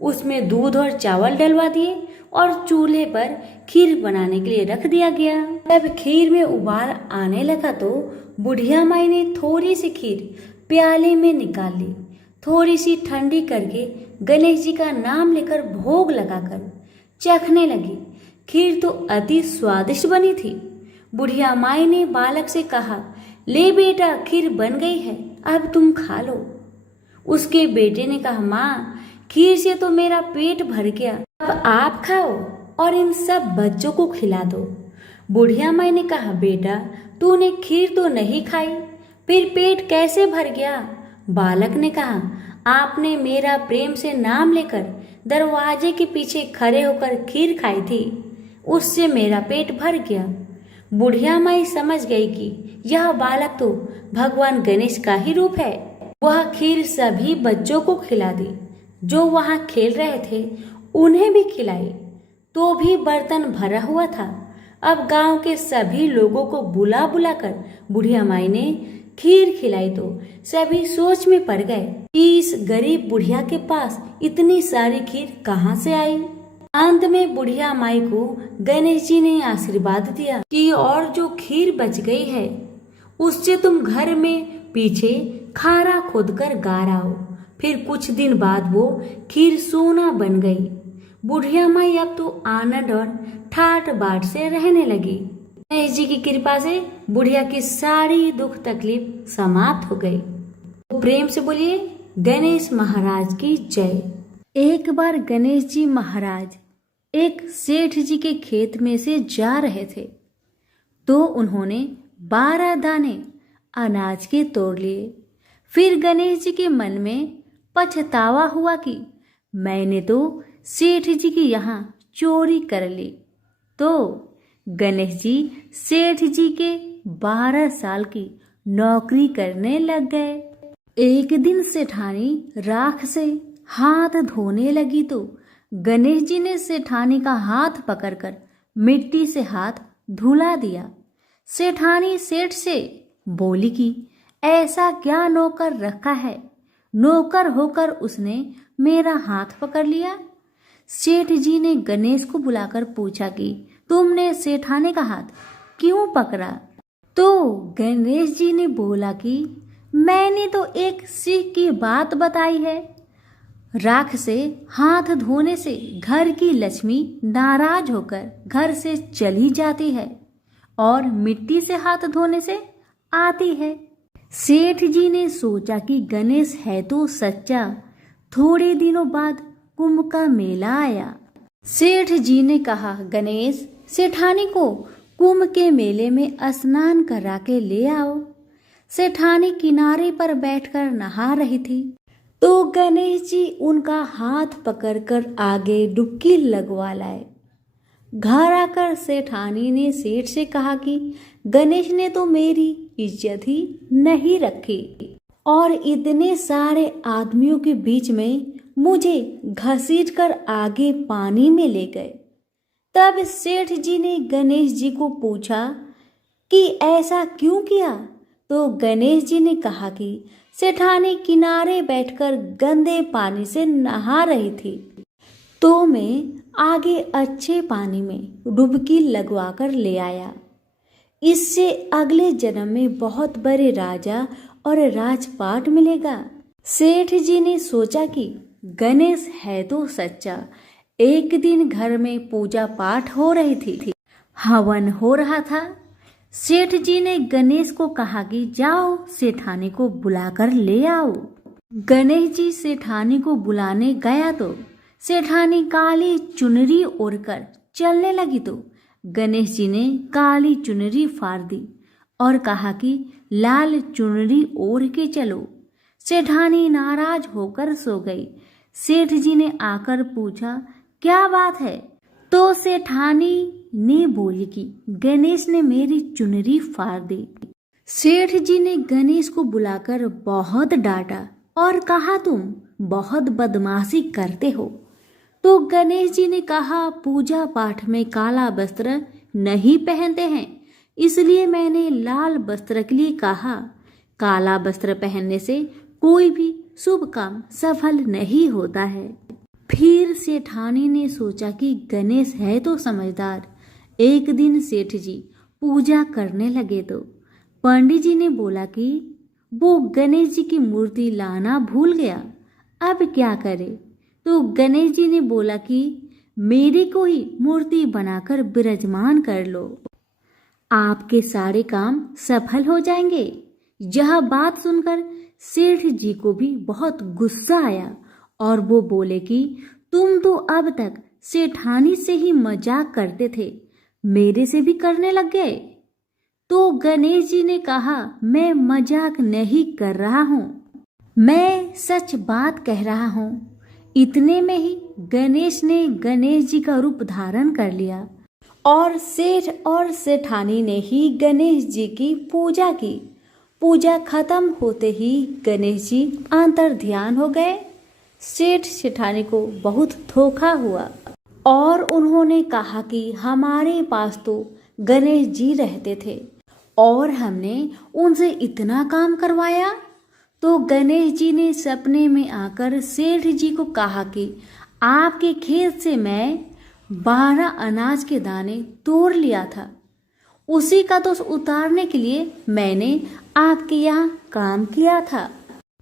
उसमें दूध और चावल डलवा दिए और चूल्हे पर खीर बनाने के लिए रख दिया गया। जब खीर में उबाल आने लगा तो बुढ़िया माई ने थोड़ी सी खीर प्याले में निकाल ली, थोड़ी सी ठंडी करके गणेश जी का नाम लेकर भोग लगाकर चखने लगी। खीर तो अति स्वादिष्ट बनी थी। बुढ़िया माई ने बालक से कहा, ले बेटा, खीर बन गई है, अब तुम खा लो। उसके बेटे ने कहा, माँ, खीर से तो मेरा पेट भर गया, अब आप खाओ और इन सब बच्चों को खिला दो। बुढ़िया माई ने कहा, बेटा, तूने खीर तो नहीं खाई, फिर पेट कैसे भर गया? बालक ने कहा, आपने मेरा प्रेम से नाम लेकर दरवाजे के पीछे खड़े होकर खीर खाई थी, उससे मेरा पेट भर गया। बुढ़िया माई समझ गई कि यह बालक तो भगवान गणेश का ही रूप है। वह खीर सभी बच्चों को खिला दी, जो वहां खेल रहे थे उन्हें भी खिलाई, तो भी बर्तन भरा हुआ था। अब गांव के सभी लोगों को बुला बुलाकर बुढ़िया माई ने खीर खिलाई तो सभी सोच में पड़ गए कि इस गरीब बुढ़िया के पास इतनी सारी खीर कहाँ से आई। अंत में बुढ़िया माई को गणेश जी ने आशीर्वाद दिया कि और जो खीर बच गई है उससे तुम घर में पीछे खारा खोदकर गाड़ आओ। फिर कुछ दिन बाद वो खीर सोना बन गई। बुढ़िया माई अब तो आनंद और ठाट बाट से रहने लगी। गणेश जी की कृपा से बुढ़िया की सारी दुख तकलीफ समाप्त हो गई। तो प्रेम से बोलिए, गणेश महाराज की जय। एक बार गणेश जी महाराज एक सेठ जी के खेत में से जा रहे थे, तो उन्होंने 12 दाने अनाज के तोड़ लिए। फिर गणेश जी के मन में पछतावा हुआ कि मैंने तो सेठ जी की यहाँ चोरी कर ली। तो गणेश जी सेठ जी के 12 साल की नौकरी करने लग गए। एक दिन सेठानी राख से हाथ धोने लगी तो गणेश जी ने सेठानी का हाथ पकड़कर मिट्टी से हाथ धुला दिया। सेठानी सेठ से बोली कि ऐसा क्या नौकर रखा है, नौकर होकर उसने मेरा हाथ पकड़ लिया। सेठ जी ने गणेश को बुलाकर पूछा कि तुमने सेठानी का हाथ क्यों पकड़ा? तो गणेश जी ने बोला कि मैंने तो एक सीख की बात बताई है। राख से हाथ धोने से घर की लक्ष्मी नाराज होकर घर से चली जाती है और मिट्टी से हाथ धोने से आती है। सेठ जी ने सोचा कि गणेश है तो सच्चा। थोड़े दिनों बाद कुंभ का मेला आया। सेठ जी ने कहा, गणेश, सेठानी को कुंभ के मेले में स्नान करा के ले आओ। सेठानी किनारे पर बैठकर नहा रही थी, तो गणेश जी उनका हाथ पकड़कर आगे डुबकी लगवा लाए। घर आकर सेठानी ने सेठ से कहा कि गणेश ने तो मेरी इज्जत ही नहीं रखी और इतने सारे आदमियों के बीच में मुझे घसीटकर आगे पानी में ले गए। तब सेठ जी ने गणेश जी को पूछा कि ऐसा क्यों किया? तो गणेश जी ने कहा कि सेठानी किनारे बैठकर गंदे पानी से नहा रही थी, तो मैं आगे अच्छे पानी में डुबकी लगवाकर ले आया। इससे अगले जन्म में बहुत बड़े राजा और राजपाट मिलेगा। सेठ जी ने सोचा कि गणेश है तो सच्चा। एक दिन घर में पूजा पाठ हो रही थी, हवन हो रहा था। सेठ जी ने गणेश को कहा कि जाओ सेठानी को बुलाकर ले आओ। गणेश जी सेठानी को बुलाने गया तो सेठानी काली चुनरी ओढ़कर चलने लगी तो गणेश जी ने काली चुनरी फाड़ दी और कहा कि लाल चुनरी ओढ़ के चलो। सेठानी नाराज होकर सो गई। सेठ जी ने आकर पूछा, क्या बात है? तो सेठानी ने बोली कि गणेश ने मेरी चुनरी फाड़ दी। सेठ जी ने गणेश को बुलाकर बहुत डांटा और कहा, तुम बहुत बदमाशी करते हो। तो गणेश जी ने कहा, पूजा पाठ में काला वस्त्र नहीं पहनते हैं, इसलिए मैंने लाल वस्त्र के लिए कहा। काला वस्त्र पहनने से कोई भी शुभ काम सफल नहीं होता है। फिर सेठानी ने सोचा कि गणेश है तो समझदार। एक दिन सेठ जी पूजा करने लगे तो पंडित जी ने बोला कि वो गणेश जी की मूर्ति लाना भूल गया, अब क्या करे? तो गणेश जी ने बोला कि मेरी को ही मूर्ति बनाकर विराजमान कर लो, आपके सारे काम सफल हो जाएंगे। यह बात सुनकर सेठ जी को भी बहुत गुस्सा आया और वो बोले कि तुम तो अब तक सेठानी से ही मजाक करते थे, मेरे से भी करने लग गए। तो गणेश जी ने कहा, मैं मजाक नहीं कर रहा हूँ, मैं सच बात कह रहा हूँ। इतने में ही गणेश ने गणेश जी का रूप धारण कर लिया और सेठ और सेठानी ने ही गणेश जी की पूजा की। पूजा खत्म होते ही गणेश जी अंतर ध्यान हो गए। सेठ सेठानी को बहुत धोखा हुआ और उन्होंने कहा कि हमारे पास तो गणेश जी रहते थे और हमने उनसे इतना काम करवाया। तो गणेश जी ने सपने में आकर सेठ जी को कहा कि आपके खेत से मैं 12 अनाज के दाने तोड़ लिया था, उसी का दोष उतारने के लिए मैंने आपके यहाँ काम किया था।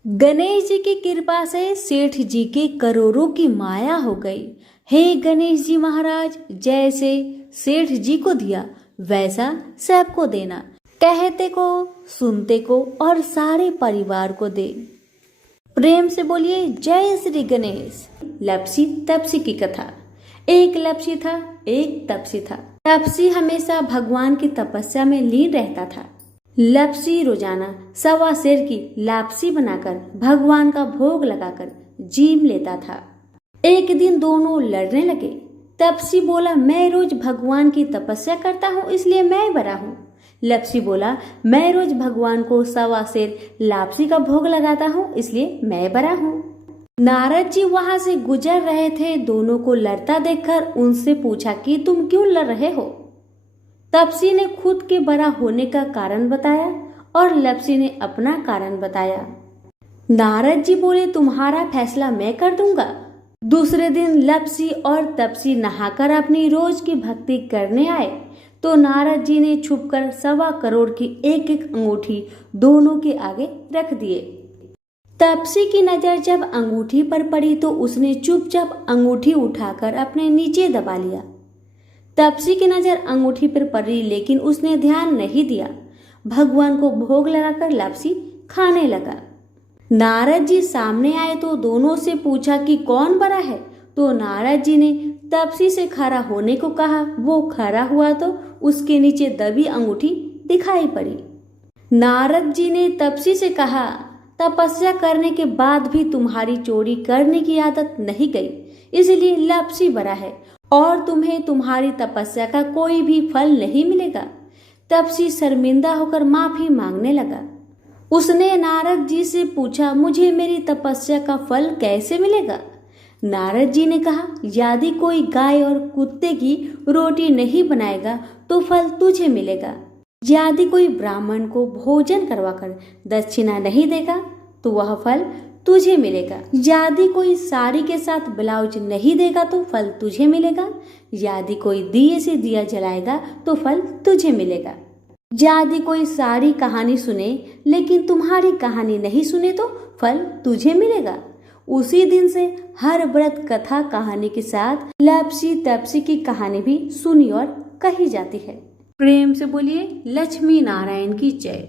गणेश जी की कृपा से सेठ जी के करोड़ों की माया हो गई। हे गणेश जी महाराज, जैसे सेठ जी को दिया वैसा सबको देना, कहते को सुनते को और सारे परिवार को दे। प्रेम से बोलिए जय श्री गणेश। लपसी तपसी की कथा। एक लपसी था, एक तपसी था। तपसी हमेशा भगवान की तपस्या में लीन रहता था। लपसी रोजाना 1.25 सेर की लापसी बनाकर भगवान का भोग लगाकर जीम लेता था। एक दिन दोनों लड़ने लगे। तपसी बोला, मैं रोज भगवान की तपस्या करता हूँ इसलिए मैं बड़ा हूँ। लपसी बोला, मैं रोज भगवान को 1.25 सेर लापसी का भोग लगाता हूँ इसलिए मैं बड़ा हूँ। नारद जी वहां से गुजर रहे थे। दोनों को लड़ता देखकर उनसे पूछा कि तुम क्यों लड़ रहे हो? तपसी ने खुद के बड़ा होने का कारण बताया और लपसी ने अपना कारण बताया। नारद जी बोले, तुम्हारा फैसला मैं कर दूंगा। दूसरे दिन लपसी और तपसी नहाकर अपनी रोज की भक्ति करने आए तो नारद जी ने छुपकर 1.25 करोड़ की एक अंगूठी दोनों के आगे रख दिए। तपसी की नजर जब अंगूठी पर पड़ी तो उसने चुपचाप अंगूठी उठाकर अपने नीचे दबा लिया। तपसी की नजर अंगूठी पर पड़ी लेकिन उसने ध्यान नहीं दिया। भगवान को भोग लगाकर लपसी खाने लगा। नारद जी सामने आए तो दोनों से पूछा कि कौन बड़ा है। तो नारद जी ने तपसी से खड़ा होने को कहा। वो खड़ा हुआ तो उसके नीचे दबी अंगूठी दिखाई पड़ी। नारद जी ने तपसी से कहा, तपस्या करने के बाद भी तुम्हारी चोरी करने की आदत नहीं गई, इसलिए लपसी बड़ा है और तुम्हें तुम्हारी तपस्या का कोई भी फल नहीं मिलेगा। तपसी शर्मिंदा होकर माफी मांगने लगा। उसने नारद जी से पूछा, मुझे मेरी तपस्या का फल कैसे मिलेगा? नारद जी ने कहा, यदि कोई गाय और कुत्ते की रोटी नहीं बनाएगा तो फल तुझे मिलेगा। यदि कोई ब्राह्मण को भोजन करवाकर दक्षिणा नहीं देगा तो वह फल तुझे मिलेगा। यदि कोई साड़ी के साथ ब्लाउज नहीं देगा तो फल तुझे मिलेगा। यदि कोई दिए से दिया जलाएगा तो फल तुझे मिलेगा। यदि कोई सारी कहानी सुने लेकिन तुम्हारी कहानी नहीं सुने तो फल तुझे मिलेगा। उसी दिन से हर व्रत कथा कहानी के साथ लपसी तपसी की कहानी भी सुनी और कही जाती है। प्रेम से बोलिए लक्ष्मी नारायण की जय।